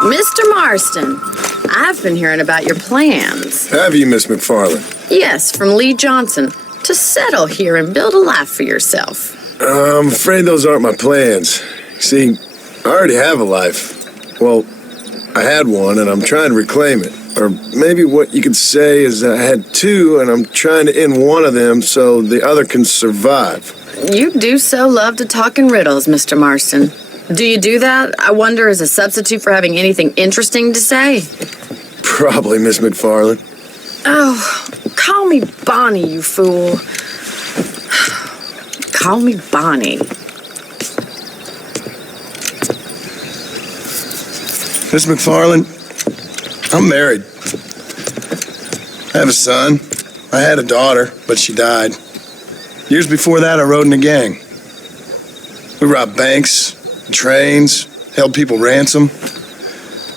Mr. Marston, I've been hearing about your plans. Have you, Miss McFarland? Yes, from Lee Johnson, to settle here and build a life for yourself. I'm afraid those aren't my plans. See, I already have a life. Well, I had one, and I'm trying to reclaim it. Or maybe what you could say is that I had two, and I'm trying to end one of them so the other can survive. You do so love to talk in riddles, Mr. Marston. Do you do that, I wonder, as a substitute for having anything interesting to say? Probably, Miss McFarland. Oh, call me Bonnie, you fool. Call me Bonnie. Miss McFarland, I'm married. I have a son. I had a daughter, but she died. Years before that, I rode in a gang. We robbed banks, trains, held people ransom.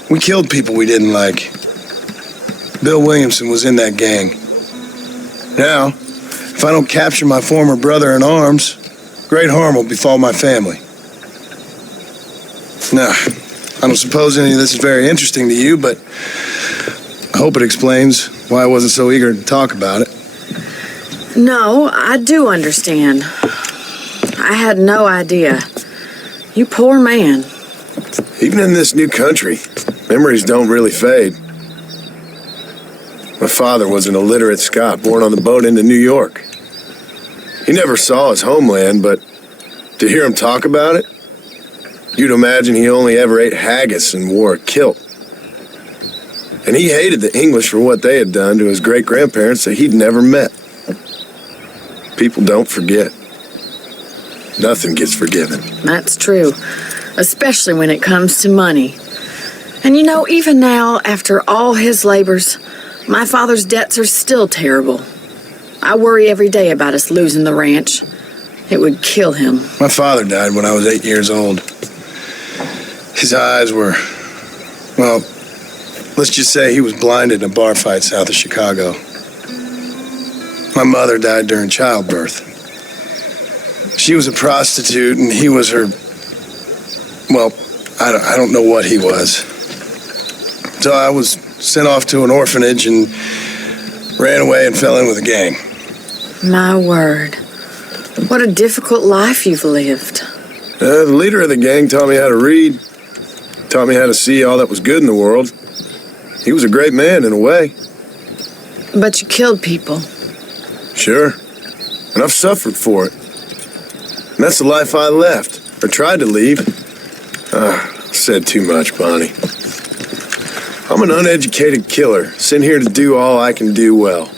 We killed people we didn't like. Bill Williamson was in that gang. Now, if I don't capture my former brother in arms, great harm will befall my family. Now, I don't suppose any of this is very interesting to you, but I hope it explains why I wasn't so eager to talk about it. No, I do understand. I had no idea. You poor man. Even in this new country, memories don't really fade. My father was an illiterate Scot born on the boat into New York. He never saw his homeland, but to hear him talk about it, you'd imagine he only ever ate haggis and wore a kilt. And he hated the English for what they had done to his great-grandparents that he'd never met. People don't forget. Nothing gets forgiven. That's true, especially when it comes to money. And you know, even now, after all his labors, my father's debts are still terrible. I worry every day about us losing the ranch. It would kill him. My father died when I was 8 years old. His eyes were, well, let's just say he was blinded in a bar fight south of Chicago. My mother died during childbirth. She was a prostitute, and he was her, well, I don't know what he was. So I was sent off to an orphanage and ran away and fell in with a gang. My word. What a difficult life you've lived. The leader of the gang taught me how to read, taught me how to see all that was good in the world. He was a great man in a way. But you killed people. Sure. And I've suffered for it. And that's the life I left, or tried to leave. Said too much, Bonnie. I'm an uneducated killer, sent here to do all I can do well.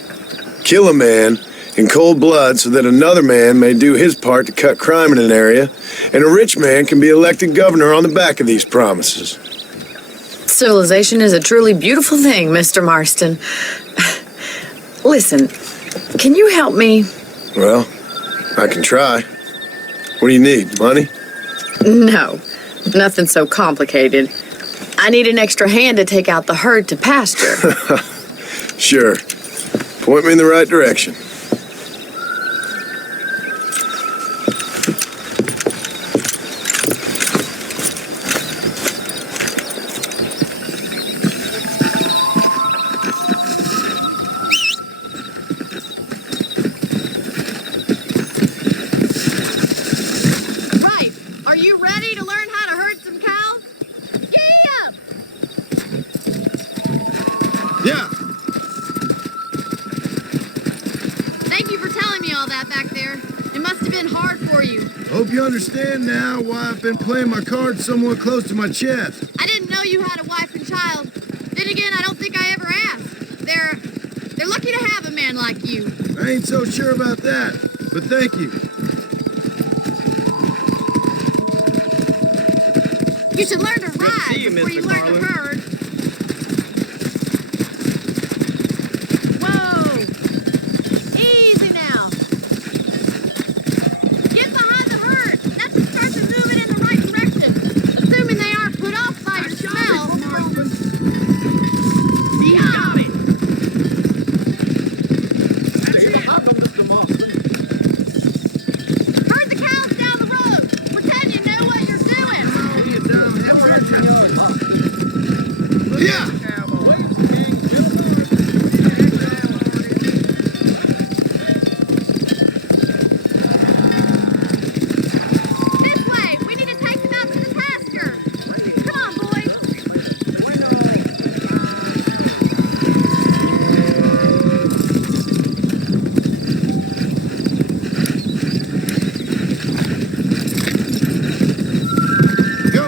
Kill a man in cold blood so that another man may do his part to cut crime in an area, and a rich man can be elected governor on the back of these promises. Civilization is a truly beautiful thing, Mr. Marston. Listen, can you help me? Well, I can try. What do you need, money? No, nothing so complicated. I need an extra hand to take out the herd to pasture. Sure. Point me in the right direction. Yeah. Thank you for telling me all that back there. It must have been hard for you. Hope you understand now why I've been playing my cards somewhat close to my chest. I didn't know you had a wife and child. Then again, I don't think I ever asked. They're lucky to have a man like you. I ain't so sure about that, but thank you. You should learn to ride before you learn to herd. Whoa! Easy now. Get behind the herd. That should start them moving in the right direction. Assuming they aren't put off by your smell. Yeah. Herd the cows down the road. Pretend you know what you're doing. Yeah. This way. We need to take them out to the pasture. Come on, boys. Go.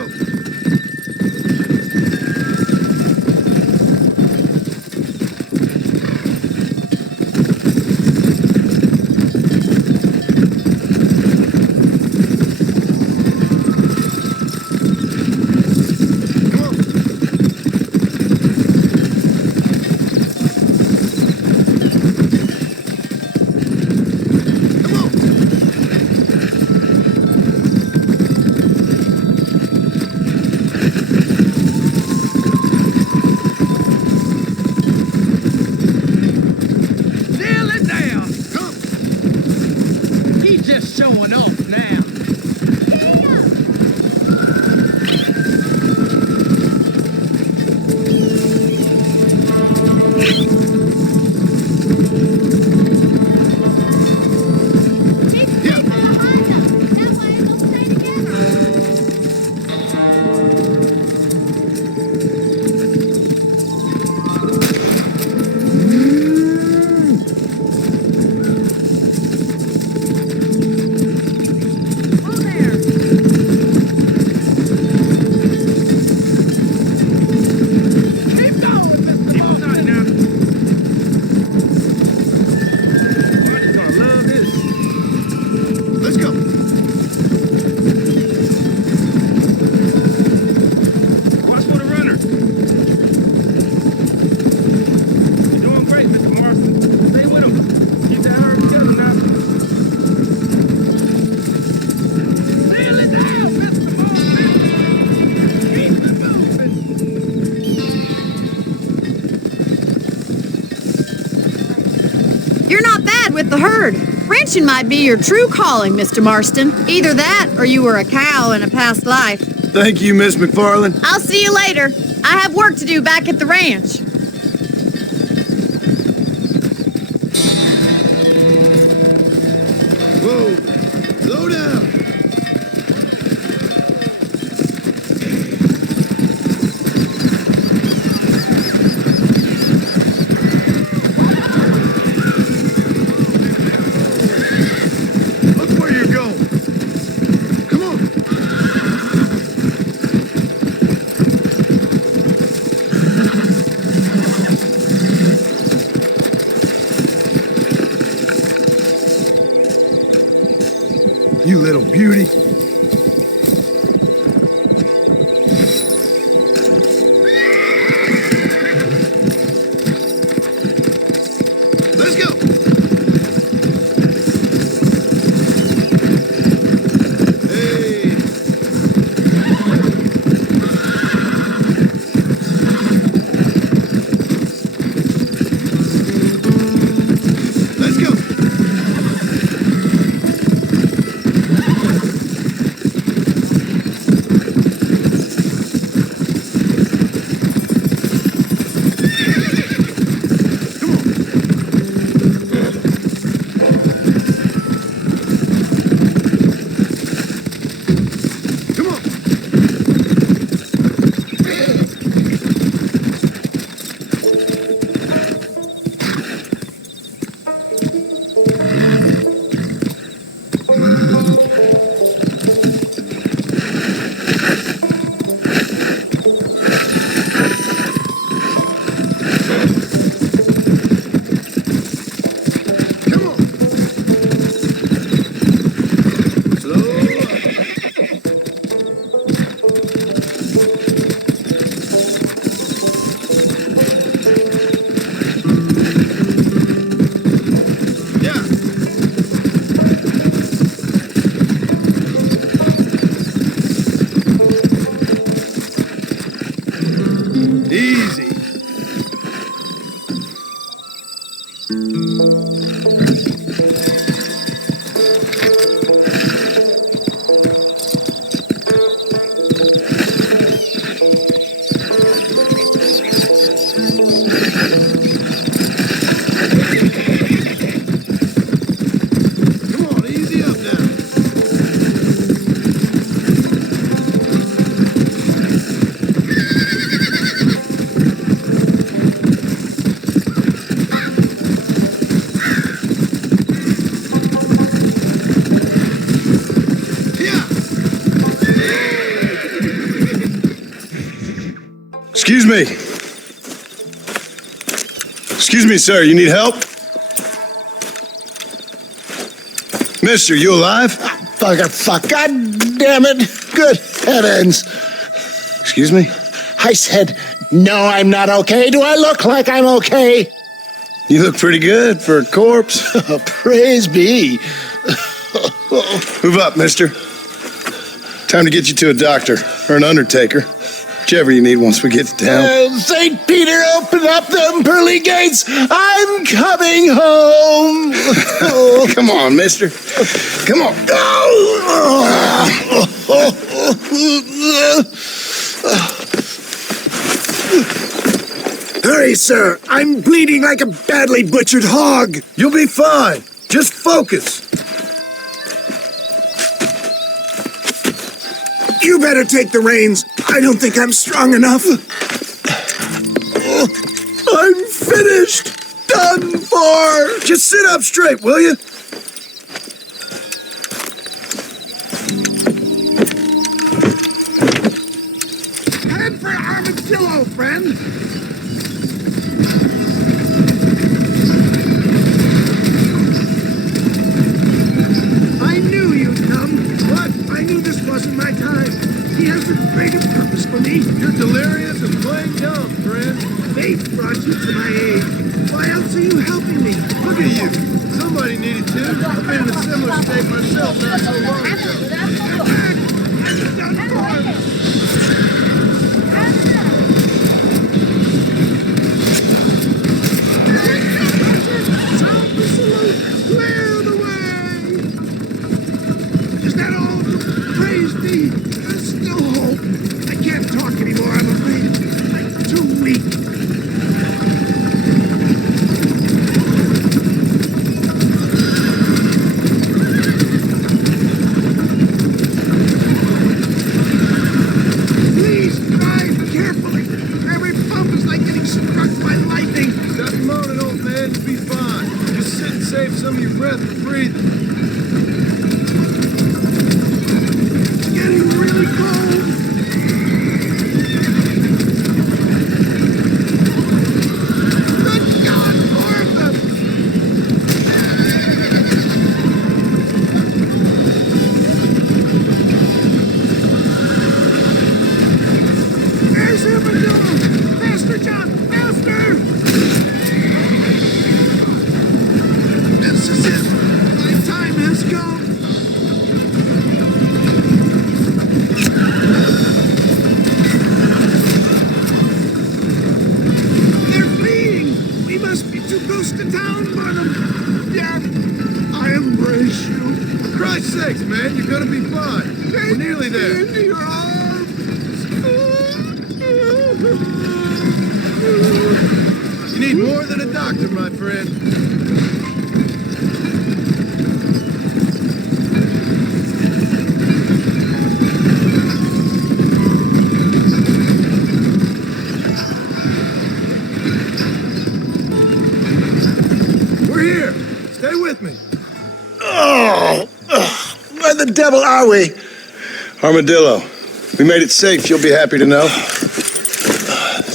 Nail it down. Come. He's just showing off now. Let's go. Watch for the runner. You're doing great, Mr. Marston. Stay with him. Keep that herd together now. Nail it down, Mr. Marston. Keep it moving. You're not bad with the herd. Ranching might be your true calling, Mr. Marston. Either that or you were a cow in a past life. Thank you, Miss McFarland. I'll see you later. I have work to do back at the ranch. Whoa! Slow down! Look where you're going! Come on! You little beauty. Let's go. Hey. Let's go. Easy. Come on, easy up now. Excuse me. Excuse me, sir. You need help? Mister, you alive? Fuck. God damn it. Good heavens. Excuse me? I said, no, I'm not okay. Do I look like I'm okay? You look pretty good for a corpse. Praise be. Move up, mister. Time to get you to a doctor or an undertaker. Whichever you need once we get to town. St. Peter, open up them pearly gates. I'm coming home. Come on, mister. Come on. Hurry, sir. I'm bleeding like a badly butchered hog. You'll be fine. Just focus. You better take the reins. I don't think I'm strong enough. I'm finished. Done for. Just sit up straight, will you? Head for Armadillo, friend. I knew you'd come, but I knew this wasn't my time. He has a greater purpose for me. You're delirious and playing dumb, friend. Fate brought you to my aid. Why else are you helping me? Look at you. Somebody needed to. I've been in a similar state myself not so long ago. Sound the salute. Clear the way. Is that all? Praise be. There's still hope. I can't talk anymore, I'm afraid. I'm too weak. sakes, man, you're gonna be fine. We're nearly there. Into your arms. You need more than a doctor, my friend. We're here. Stay with me. Oh, where the devil are we? Armadillo. We made it safe, you'll be happy to know.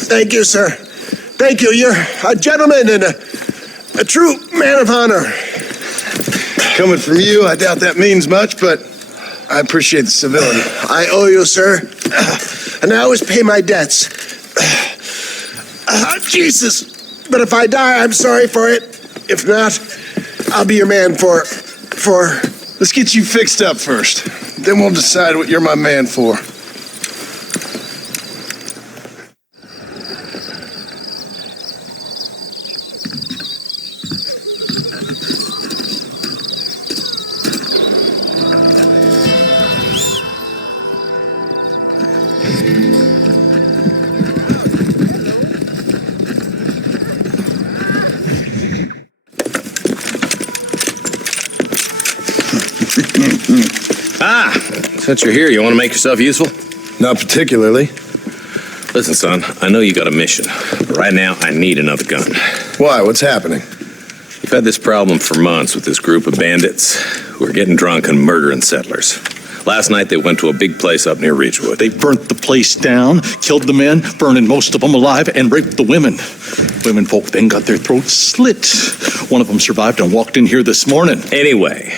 Thank you, sir. Thank you. You're a gentleman and a true man of honor. Coming from you, I doubt that means much, but I appreciate the civility. I owe you, sir. And I always pay my debts. Jesus. But if I die, I'm sorry for it. If not, I'll be your man for... Let's get you fixed up first. Then we'll decide what you're my man for. Since you're here, you want to make yourself useful? Not particularly. Listen, son, I know you got a mission, but right now I need another gun. Why? What's happening? We've had this problem for months with this group of bandits who are getting drunk and murdering settlers. Last night they went to a big place up near Ridgewood. They burnt the place down, killed the men, burning most of them alive, and raped the women. Women folk then got their throats slit. One of them survived and walked in here this morning. Anyway,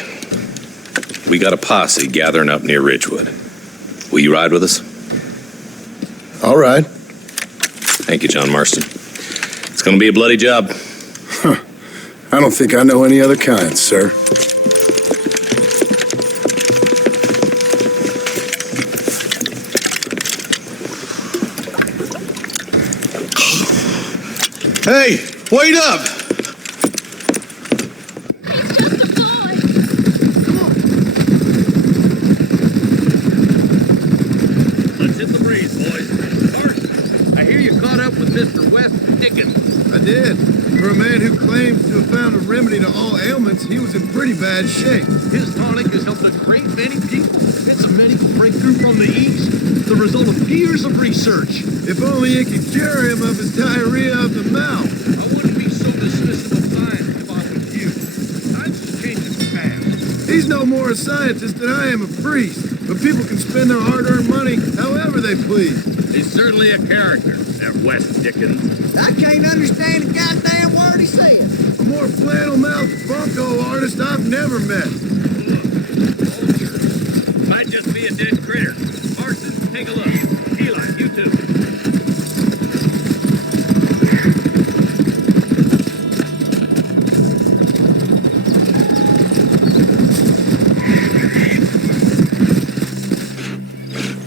we got a posse gathering up near Ridgewood. Will you ride with us? All right. Thank you, John Marston. It's going to be a bloody job. Huh. I don't think I know any other kind, sir. Hey, wait up! I did. For a man who claims to have found a remedy to all ailments, he was in pretty bad shape. His tonic has helped a great many people. It's a medical breakthrough from the East, the result of years of research. If only it could cure him of his diarrhea of the mouth. I wouldn't be so dismissive of science if I was you. Science is changing fast. He's no more a scientist than I am a priest. But people can spend their hard-earned money however they please. He's certainly a character, that West Dickens. I can't understand a goddamn word he said. A more flannel-mouthed bunco artist I've never met. Might just be a dead critter. Marston, take a look. Eli, you too.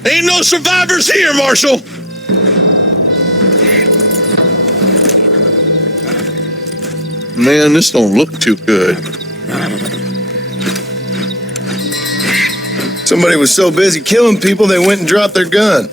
Ain't no survivors here, Marshal! Man, this don't look too good. Somebody was so busy killing people, they went and dropped their gun.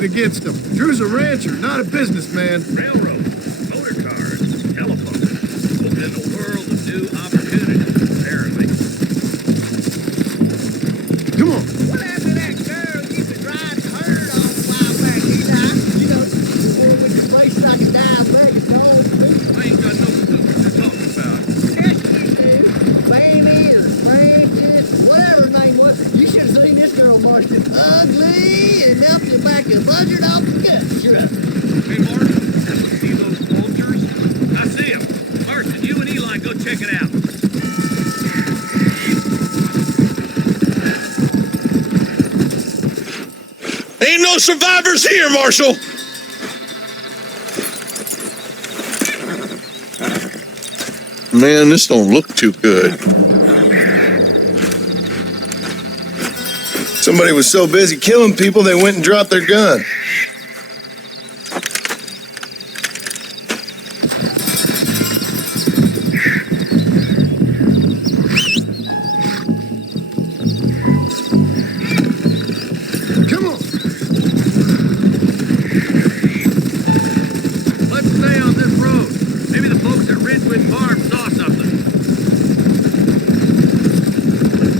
Against them. Drew's a rancher, not a businessman. Railroads, motor cars, telephones. Open in a world of new opportunities, apparently. Come on. What happened to that girl you used to drive the herd on a while back, Eli? You know, go check it out. Ain't no survivors here, Marshal! Man, this don't look too good. Somebody was so busy killing people, they went and dropped their gun. Come on. Let's stay on this road. Maybe the folks at Ridgewood Farm saw something.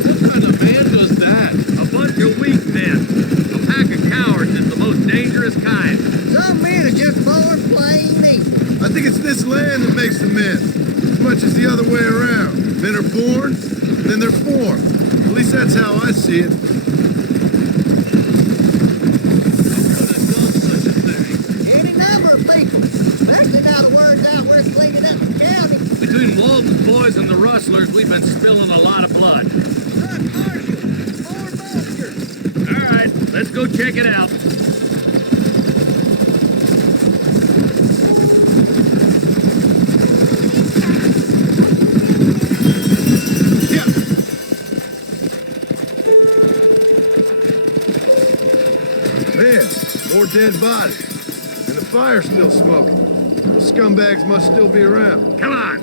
What kind of man was that? A bunch of weak men. A pack of cowards is the most dangerous kind. Some men are just born plain meat. I think it's this land that makes the men, as much as the other way around. Men are born, then they're formed. At least that's how I see it. Any number of people, especially now the word's out we're cleaning up the county. Between Walton's boys and the rustlers, we've been spilling a lot of blood. Look, Marshal, more vultures. All right, let's go check it out. Man, more dead bodies. And the fire's still smoking. Those scumbags must still be around. Come on.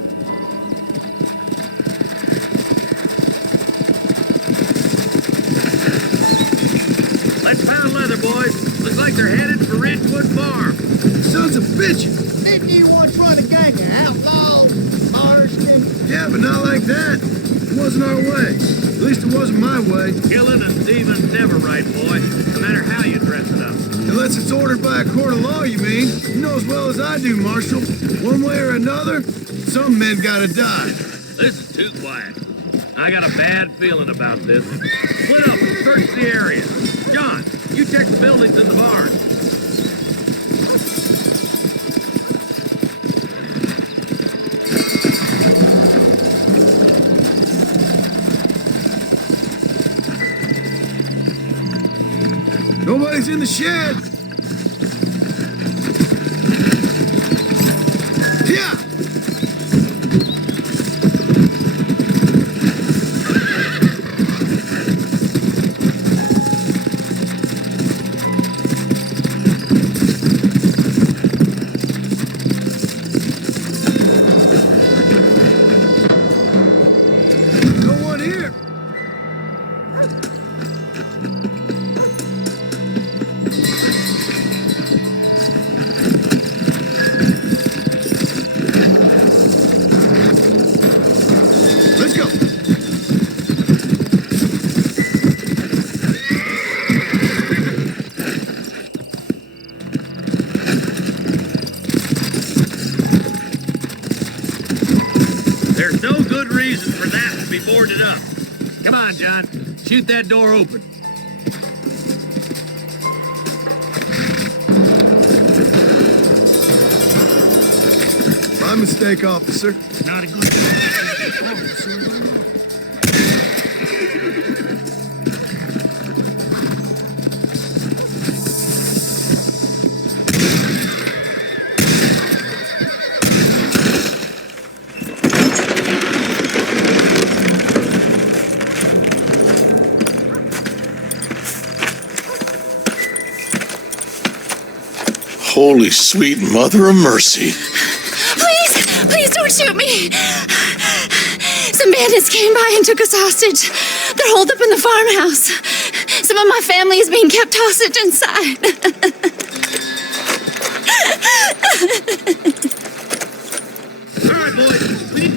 Let's pound leather, boys. Looks like they're headed for Ridgewood Farm. Sons of bitches! Didn't you once run a gang of outlaws, Marston? Yeah, but not like that. It wasn't our way. At least it wasn't my way. Killing and thieving's never right, boy. No matter how you dress it up. Unless it's ordered by a court of law, you mean? You know as well as I do, Marshal. One way or another, some men gotta die. This is too quiet. I got a bad feeling about this. Split up and search the area. John, you check the buildings in the barn. Nobody's in the shed. Yeah. No one here. Let's go. There's no good reason for that to be boarded up. Come on, John. Shoot that door open. My mistake, officer. Not a good Holy sweet mother of mercy. Please don't shoot me. Some bandits came by and took us hostage. They're holed up in the farmhouse. Some of my family is being kept hostage inside. All right, boys. We need...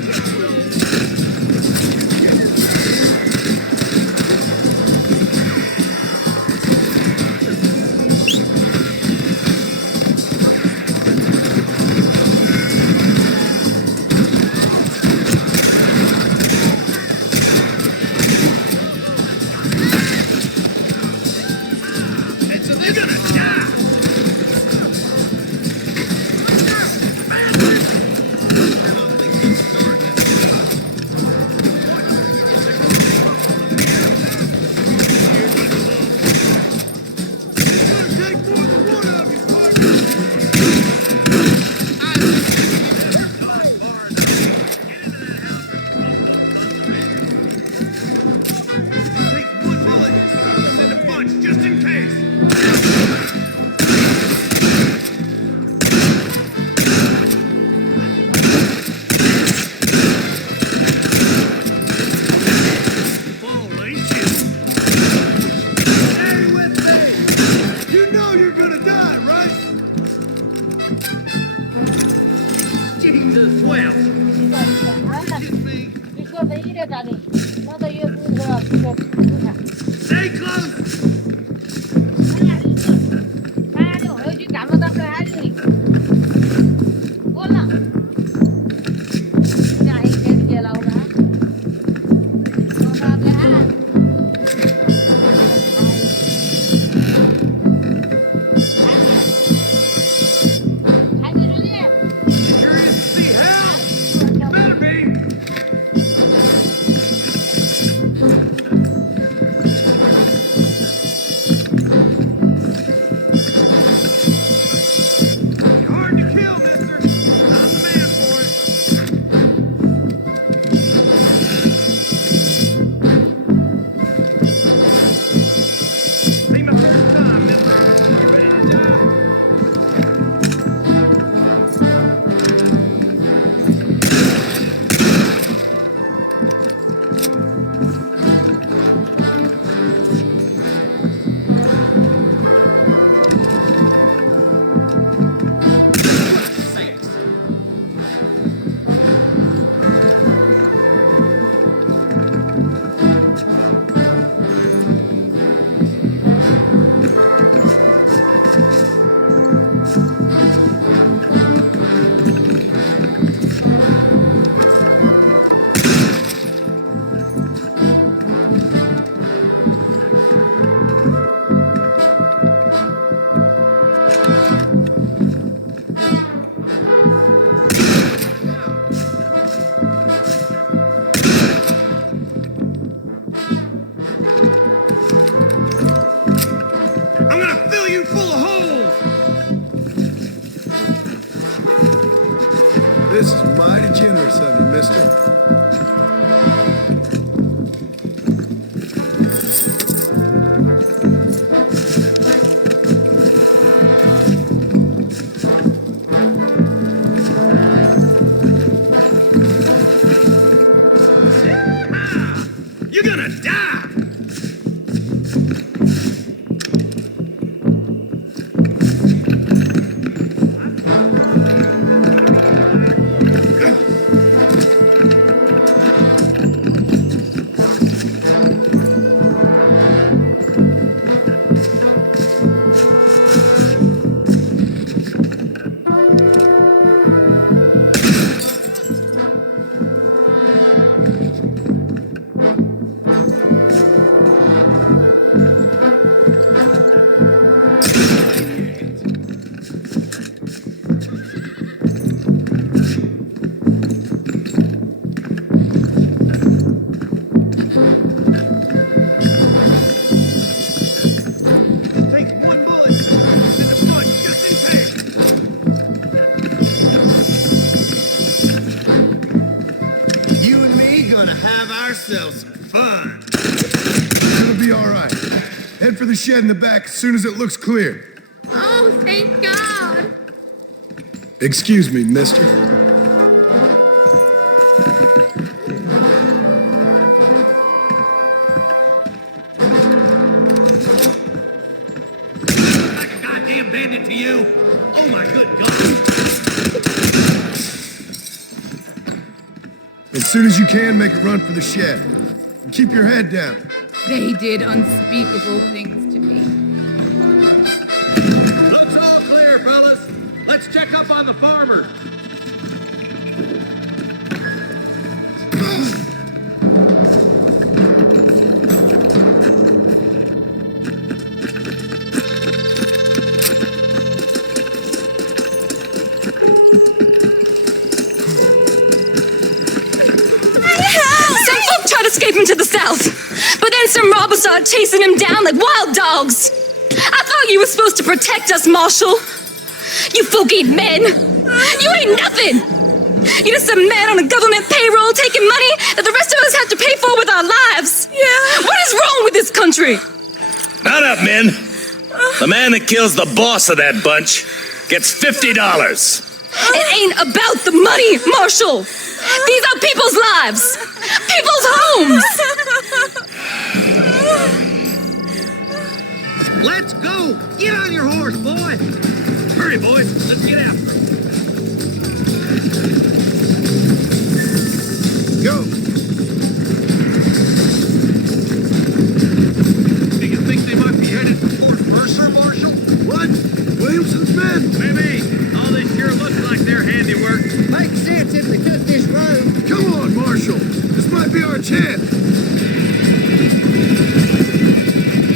They're gonna die. to the swell. Stay close. This is mighty generous of you, mister. You're gonna die! Ourselves some fun. It'll be all right. Head for the shed in the back as soon as it looks clear. Oh, thank God. Excuse me, mister. Like a goddamn bandit to you? Oh my good God. As soon as you can, make a run for the shed. And keep your head down. They did unspeakable things to me. Looks all clear, fellas. Let's check up on the farmer. Escaping to the south, but then some robbers started chasing him down like wild dogs. I thought you were supposed to protect us, Marshal. You folk-eating men. You ain't nothing. You're just a man on a government payroll taking money that the rest of us have to pay for with our lives. Yeah. What is wrong with this country? Not up, men. The man that kills the boss of that bunch gets $50. It ain't about the money, Marshal. These are people's lives, people's homes. Let's go. Get on your horse, boy. Hurry, boys. Let's get out. Go! Do you think they might be headed for Fort Mercer, Marshal? What? Williamson's men? Maybe. All this sure looks like their handiwork. Makes sense if they took this road. Come on, Marshal. This might be our chance.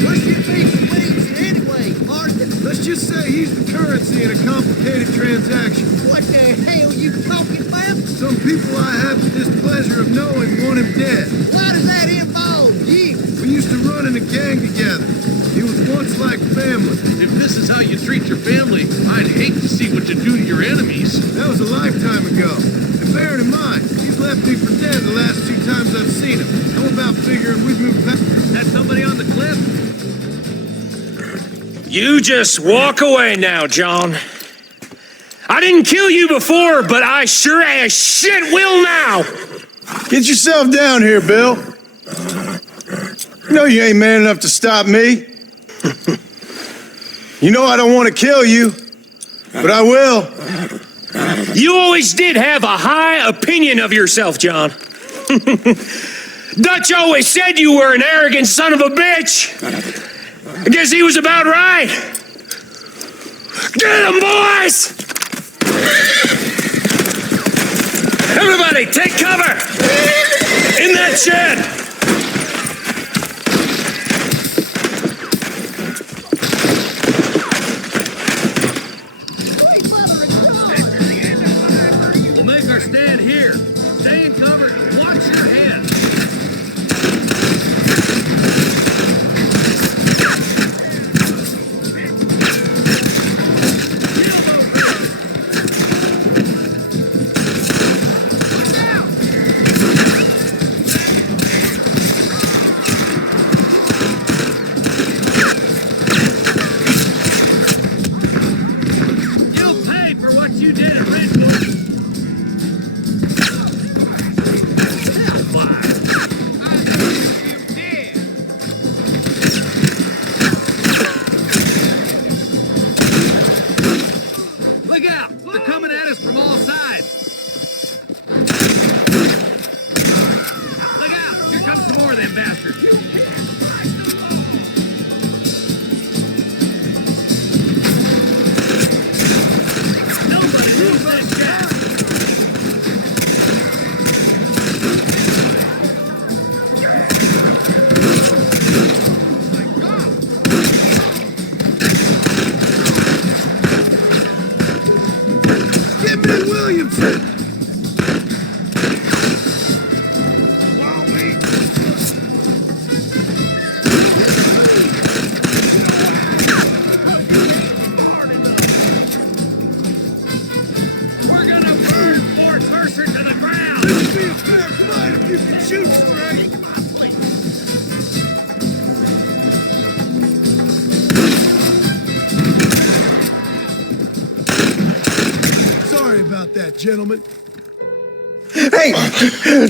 What should be for Williamson anyway, Martin? Let's just say he's the currency in a complicated transaction. What the hell you talking about? Some people I have the displeasure of knowing want him dead. Why does that involve you? We used to run in a gang together. He was once like family. If this is how you treat your family, I'd hate to see what you do to your enemies. That was a lifetime ago. And bearing in mind, he's left me for dead the last 2 times I've seen him. I'm about figuring we've moved past... That somebody on the cliff? You just walk away now, John. I didn't kill you before, but I sure as shit will now. Get yourself down here, Bill. You know you ain't man enough to stop me. You know I don't want to kill you, but I will. You always did have a high opinion of yourself, John. Dutch always said you were an arrogant son of a bitch. I guess he was about right. Get him, boys! Everybody, take cover! In that shed! We'll make our stand here. Stay in cover. Watch your head. You'll pay for what you did at Redwood. Look out! They're coming at us from all sides. Look out! Here comes some more of them bastards. Nobody move that shit! Get me Williamson! We're gonna burn Fort Mercer to the ground! This would be a fair fight if you could shoot straight! Sorry about that, gentlemen. Hey,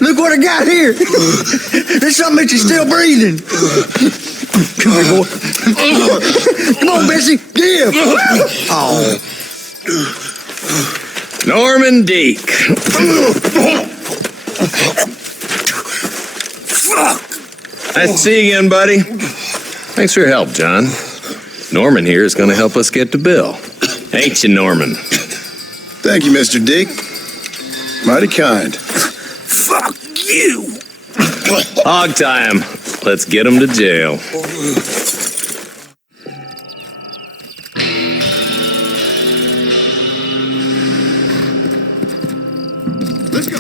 look what I got here. There's something that you're still breathing. Come here, boy. Come on, Bessie. Give. Oh. Norman Deek. Nice to see you again, buddy. Thanks for your help, John. Norman here is going to help us get to Bill. Ain't you, Norman? Thank you, Mr. Dick. Mighty kind. Fuck you. Hog time. Let's get him to jail. Let's go.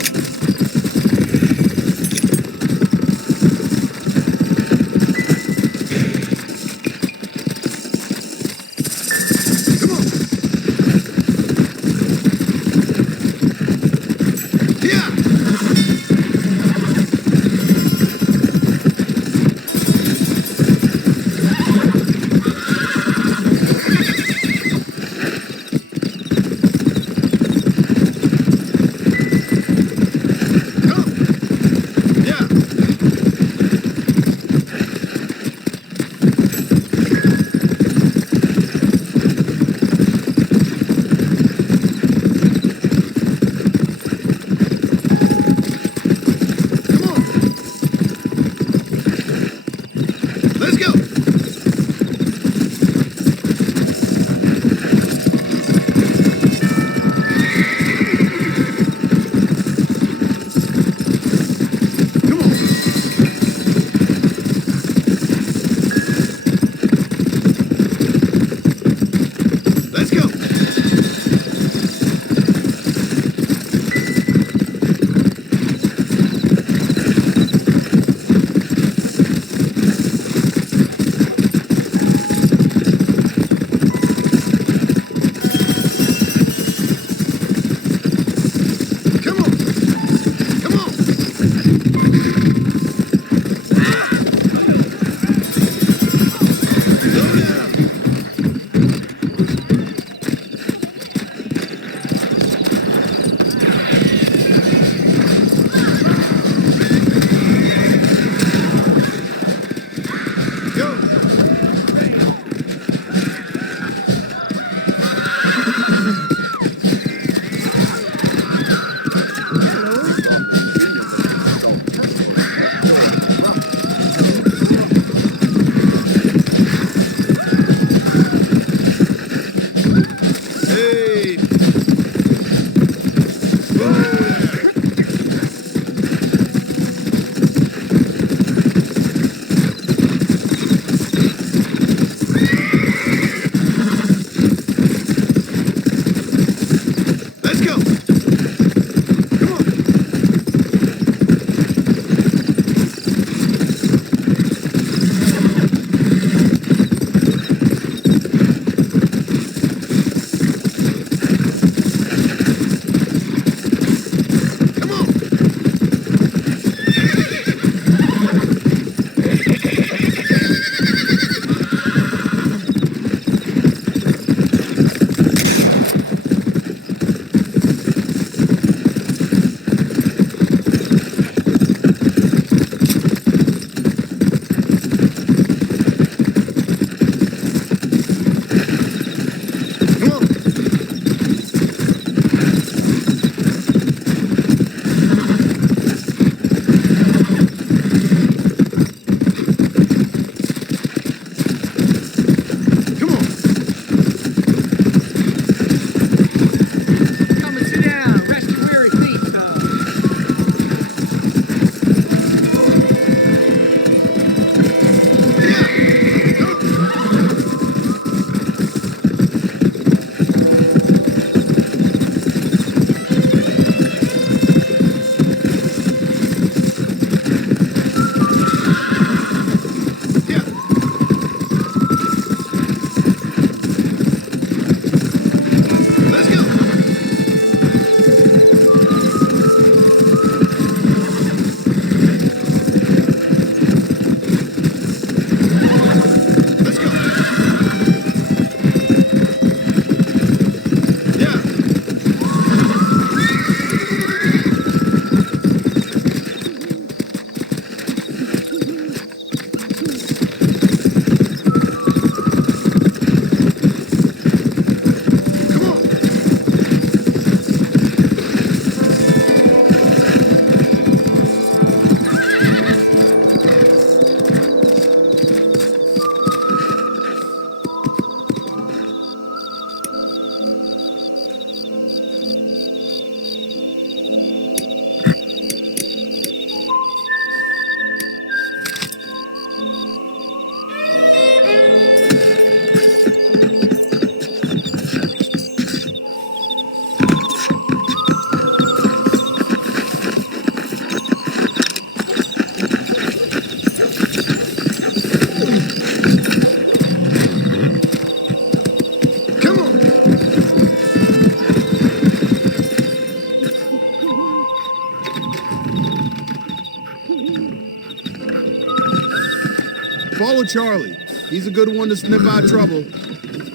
Follow Charlie. He's a good one to sniff out trouble.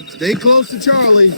Stay close to Charlie.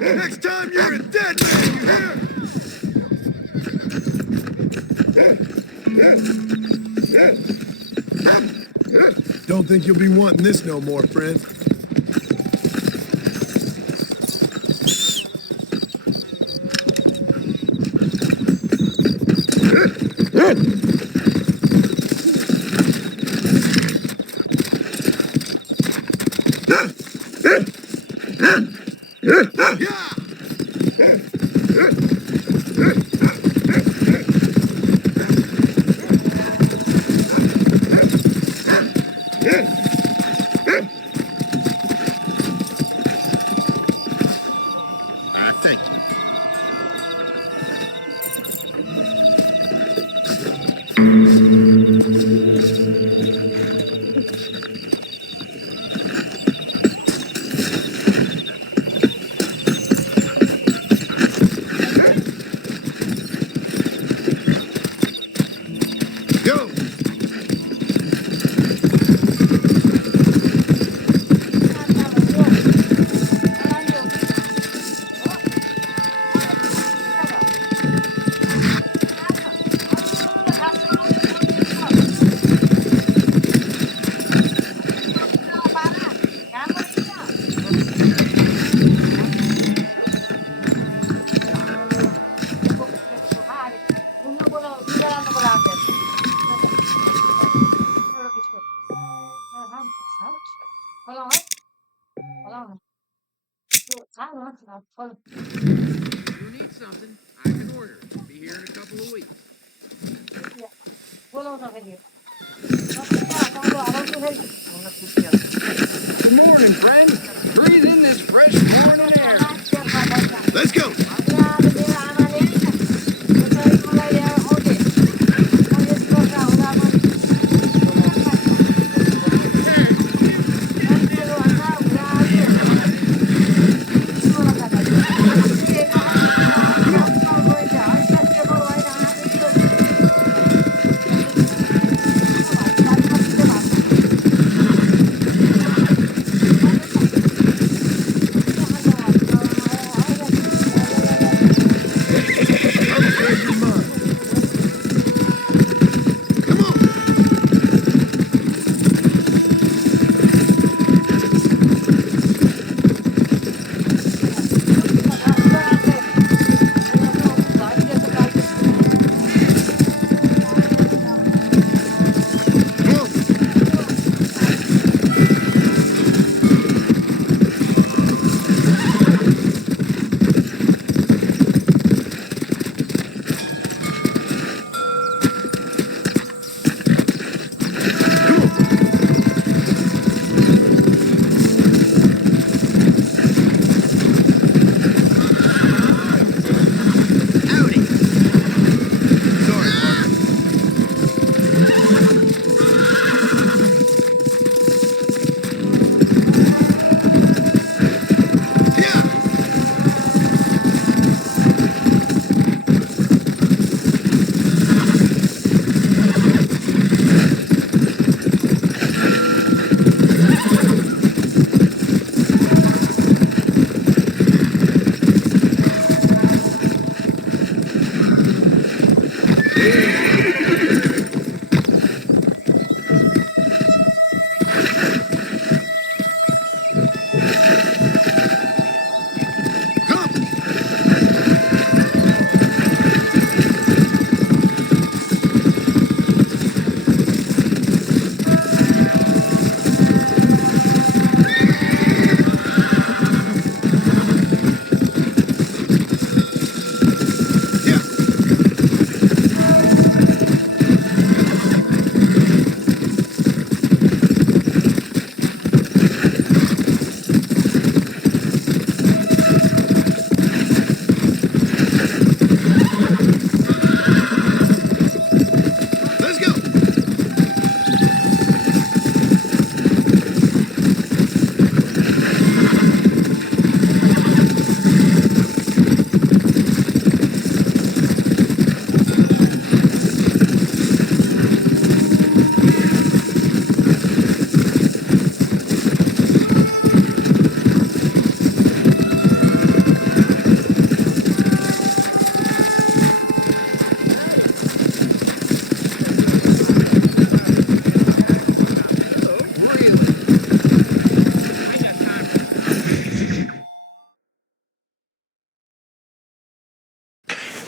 Next time you're a dead man, you hear? Don't think you'll be wanting this no more, friend. Thank you. You need something, I can order. Be here in a couple of weeks. Good morning, friend. Breathe in this fresh morning air. Let's go.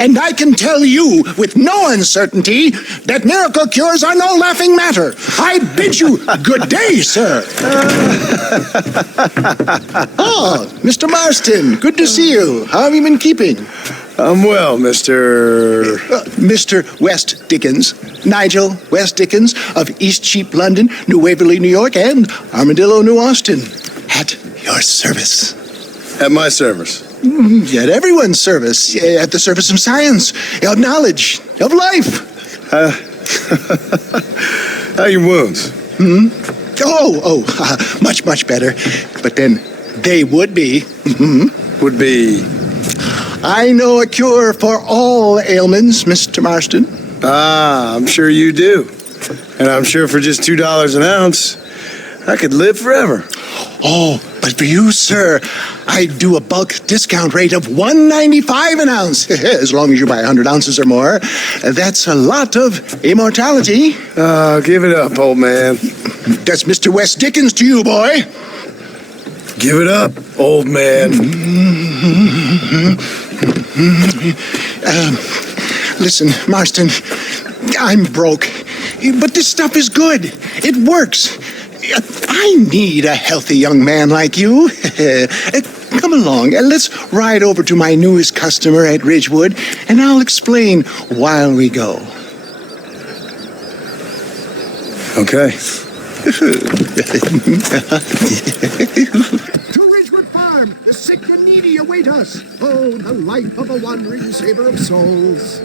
And I can tell you with no uncertainty that miracle cures are no laughing matter. I bid you good day, sir. Oh, Mr. Marston, good to see you. How have you been keeping? I'm well, Mr. Mr. West Dickens. Nigel West Dickens of East Cheap, London, New Waverly, New York, and Armadillo, New Austin. At your service. At my service. At everyone's service. At the service of science, of knowledge, of life. How are your wounds? Much, much better. But then they would be. Would be? I know a cure for all ailments, Mr. Marston. Ah, I'm sure you do. And I'm sure for just $2 an ounce, I could live forever. Oh, but for you, sir, I do a bulk discount rate of $1.95 an ounce, as long as you buy 100 ounces or more. That's a lot of immortality. Give it up, old man. That's Mr. West Dickens to you, boy. Give it up, old man. Listen, Marston, I'm broke, but this stuff is good. It works. I need a healthy young man like you. Come along, let's ride over to my newest customer at Ridgewood, and I'll explain while we go. Okay. To Ridgewood Farm, the sick and needy await us. Oh, the life of a wandering saver of souls.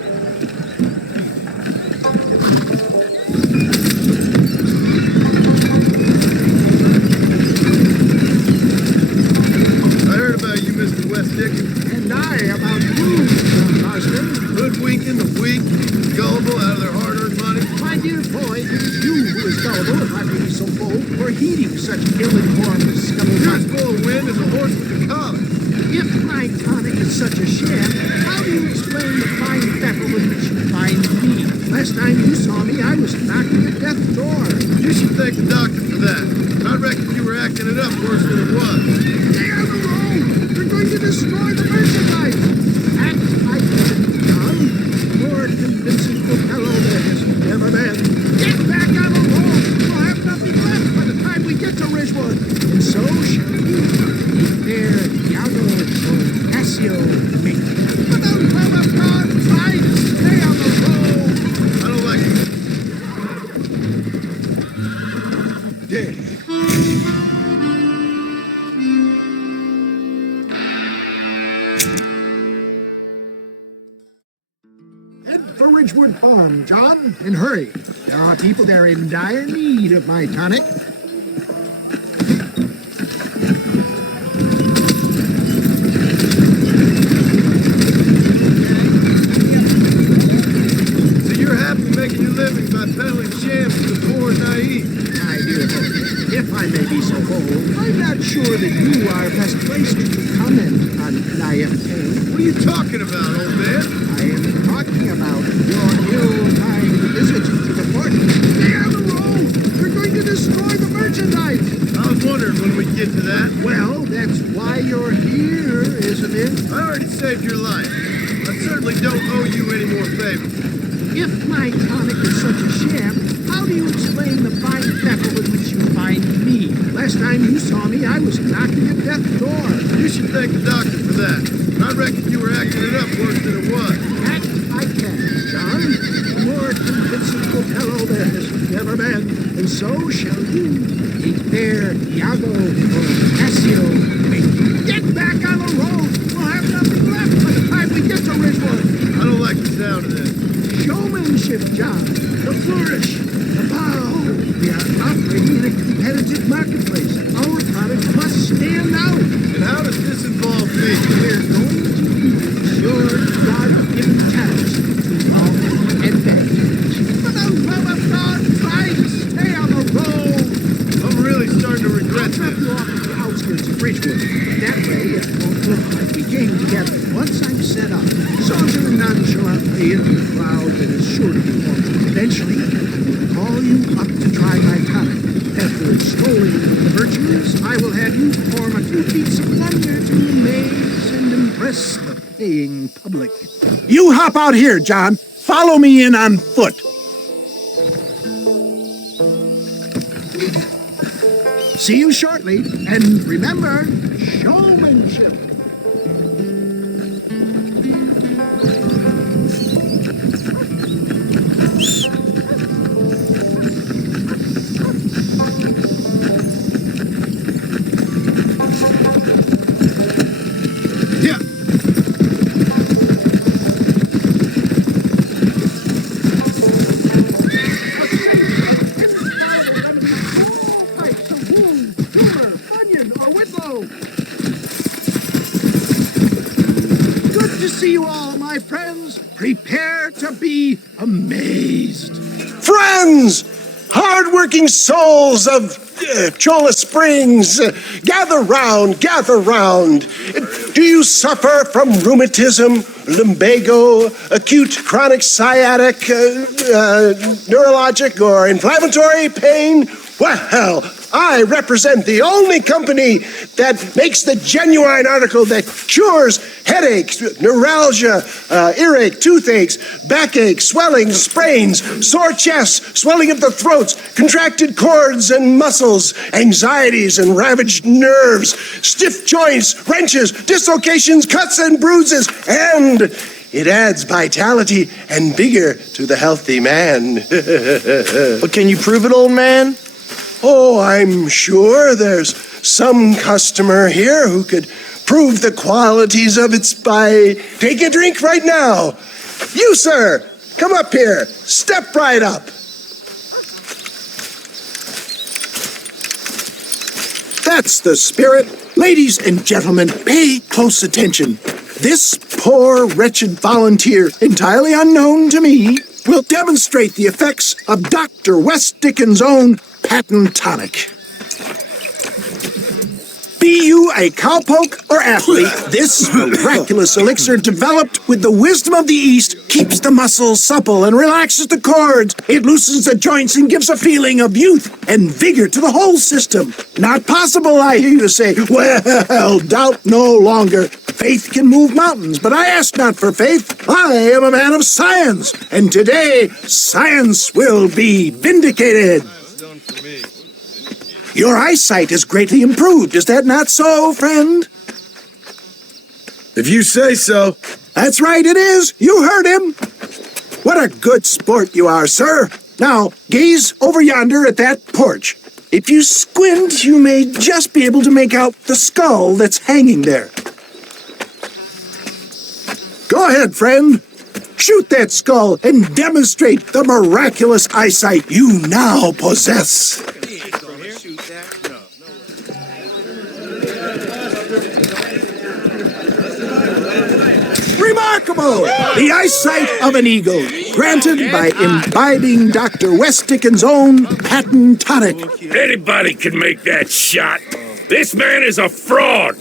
I heard about you, Mr. West Dickens. And I about you, John Marston. Hoodwinking the weak, gullible out of their hard-earned money. My dear boy, it is you who is gullible, if I may be so bold, for heeding such ill-informed scuttlebutt. You're as full of wind as a horse with a collar. If my tonic is such a sham, how do you explain the fine pepper with which you find me? Last time you saw me, I was knocking at death's door. You should thank the doctor for that. I reckon you were acting it up worse than it was. Stay on the road! They're going to destroy the merchandise! And I said, John, more convincing Costello there has never been. Get back on the road! We'll have nothing left by the time we get to Ridgewood. And so shall you. There, Iago, or Cassio, me. For the love of God, try to stay on the road! I don't like it. Dead. Head for Ridgewood Farm, John, and hurry. There are people there in dire need of my tonic. So you're happy making your living by peddling shams to the poor and naive? My dear boy, if I may be so bold, I'm not sure that you are best placed to comment on naivete. What are you talking about, old man? I am talking about your ill-timed visit to the port. Stay on the road! They're going to destroy the merchandise! I was wondering when we'd get to that. Well, that's why you're here, isn't it? I already saved your life. I certainly don't owe you any more favors. If my tonic is such a sham, how do you explain the fine pepper with which you find me? Last time you saw me, I was knocking at death's door. You should thank the doctor for that. I reckon you were acting it up worse than it was. That I can, John. A more convincing Costello there has never been, and so shall you. Take there, Iago, or Cassio, me. Get back on the road! We'll have nothing left by the time we get to Ridgewood. I don't like the sound of this. Showmanship, John. The flourish. The bow. We are operating in a competitive marketplace. Our product must stand out. And how does this involve me? We're going to use your God-given talents to our advantage. For the love of God, try to stay on the road. I'm really starting to regret I'll drop this. you off at the outskirts of Ridgewood. That way, it won't look like we came together. Once I'm set up, saunter nonchalantly into the crowd that is sure to be wanting. Eventually, I will call you up to try my tonic. After extolling the virtues, I will have you perform a few feats of wonder to amaze and impress the decaying public. You hop out here, John. Follow me in on foot. See you shortly, and remember, showmanship. See you all, my friends. Prepare to be amazed. Friends, hard-working souls of Cholla Springs, gather round, gather round. Do you suffer from rheumatism, lumbago, acute chronic sciatic, neurologic, or inflammatory pain? Well, I represent the only company that makes the genuine article that cures headaches, neuralgia, earache, toothaches, backache, swelling, sprains, sore chests, swelling of the throats, contracted cords and muscles, anxieties and ravaged nerves, stiff joints, wrenches, dislocations, cuts and bruises, and it adds vitality and vigor to the healthy man. But can you prove it, old man? Oh, I'm sure there's some customer here who could prove the qualities of it by taking a drink right now. You, sir, come up here. Step right up. That's the spirit. Ladies and gentlemen, pay close attention. This poor, wretched volunteer, entirely unknown to me, will demonstrate the effects of Dr. West Dickens' own patent tonic. Be you a cowpoke or athlete, this miraculous elixir developed with the wisdom of the East keeps the muscles supple and relaxes the cords. It loosens the joints and gives a feeling of youth and vigor to the whole system. Not possible, I hear you say. Well, doubt no longer. Faith can move mountains, but I ask not for faith. I am a man of science, and today science will be vindicated. Your eyesight is greatly improved. Is that not so, friend? If you say so. That's right, it is. You heard him. What a good sport you are, sir. Now, gaze over yonder at that porch. If you squint, you may just be able to make out the skull that's hanging there. Go ahead, friend. Shoot that skull and demonstrate the miraculous eyesight you now possess. Remarkable! The eyesight of an eagle, granted by imbibing Dr. West Dickens' own patent tonic. Anybody can make that shot. This man is a fraud.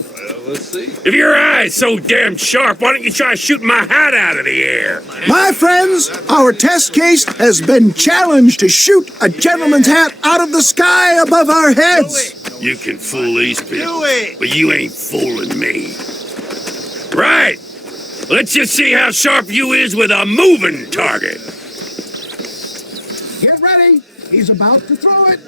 If your eye's so damn sharp, why don't you try shooting my hat out of the air? My friends, our test case has been challenged to shoot a gentleman's hat out of the sky above our heads. You can fool these people, but you ain't fooling me. Right. Let's just see how sharp you is with a moving target. Get ready. He's about to throw it.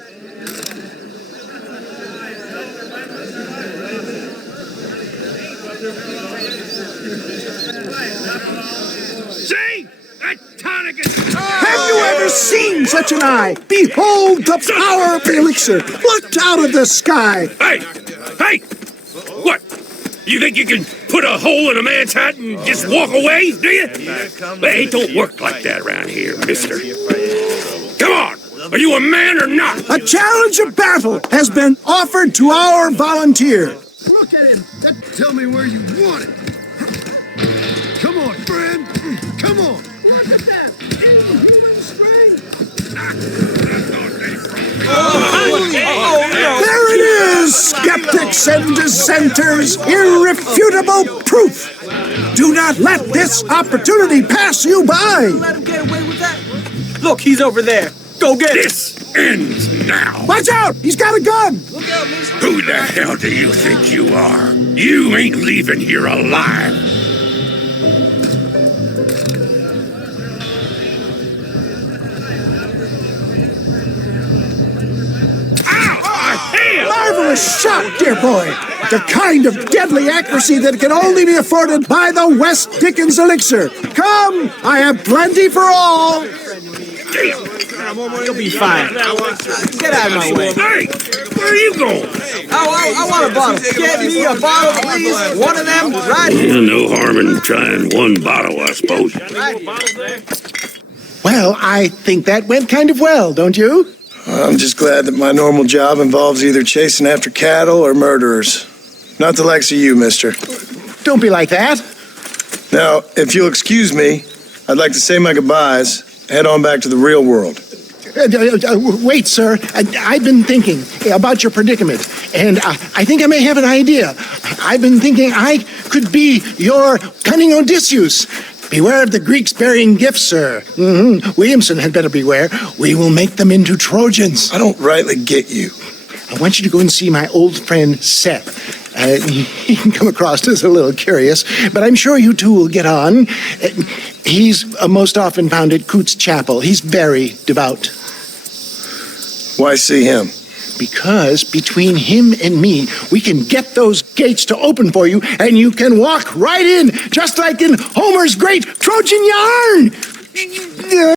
See? That tonic is... Have you ever seen such an eye? Behold the power of the elixir plucked out of the sky. Hey! Hey! What? You think you can put a hole in a man's hat and just walk away, do you? Hey, it don't work like that around here, mister. Come on! Are you a man or not? A challenge of battle has been offered to our volunteer. Look at him. Tell me where you want it. Come on, friend. Come on. Look at that. Inhuman strength. There it is, skeptics and dissenters, irrefutable proof. Do not let this opportunity pass you by. Let him get away with that? Look, he's over there. Go get him. This ends now. Watch out, he's got a gun. Look out, mister. Who the hell do you think you are? You ain't leaving here alive. marvelous shot, dear boy. The kind of deadly accuracy that can only be afforded by the West Dickens elixir. Come, I have plenty for all. You'll be fine. Get out of my way. Hey, where are you going? I want a bottle. Get me a bottle, please. One of them, right here. No harm in trying one bottle, I suppose. Well, I think that went kind of well, don't you? I'm just glad that my normal job involves either chasing after cattle or murderers. Not the likes of you, mister. Don't be like that. Now, if you'll excuse me, I'd like to say my goodbyes, head on back to the real world. Wait, sir. I've been thinking about your predicament, and I think I may have an idea. I've been thinking I could be your cunning Odysseus. Beware of the Greeks bearing gifts, sir. Williamson had better beware. We will make them into Trojans. I don't rightly get you. I want you to go and see my old friend Seth. He can come across as a little curious, but I'm sure you two will get on. He's most often found at Coots Chapel. He's very devout. Why see him? Because between him and me, we can get those gates to open for you, and you can walk right in, just like in Homer's great Trojan yarn.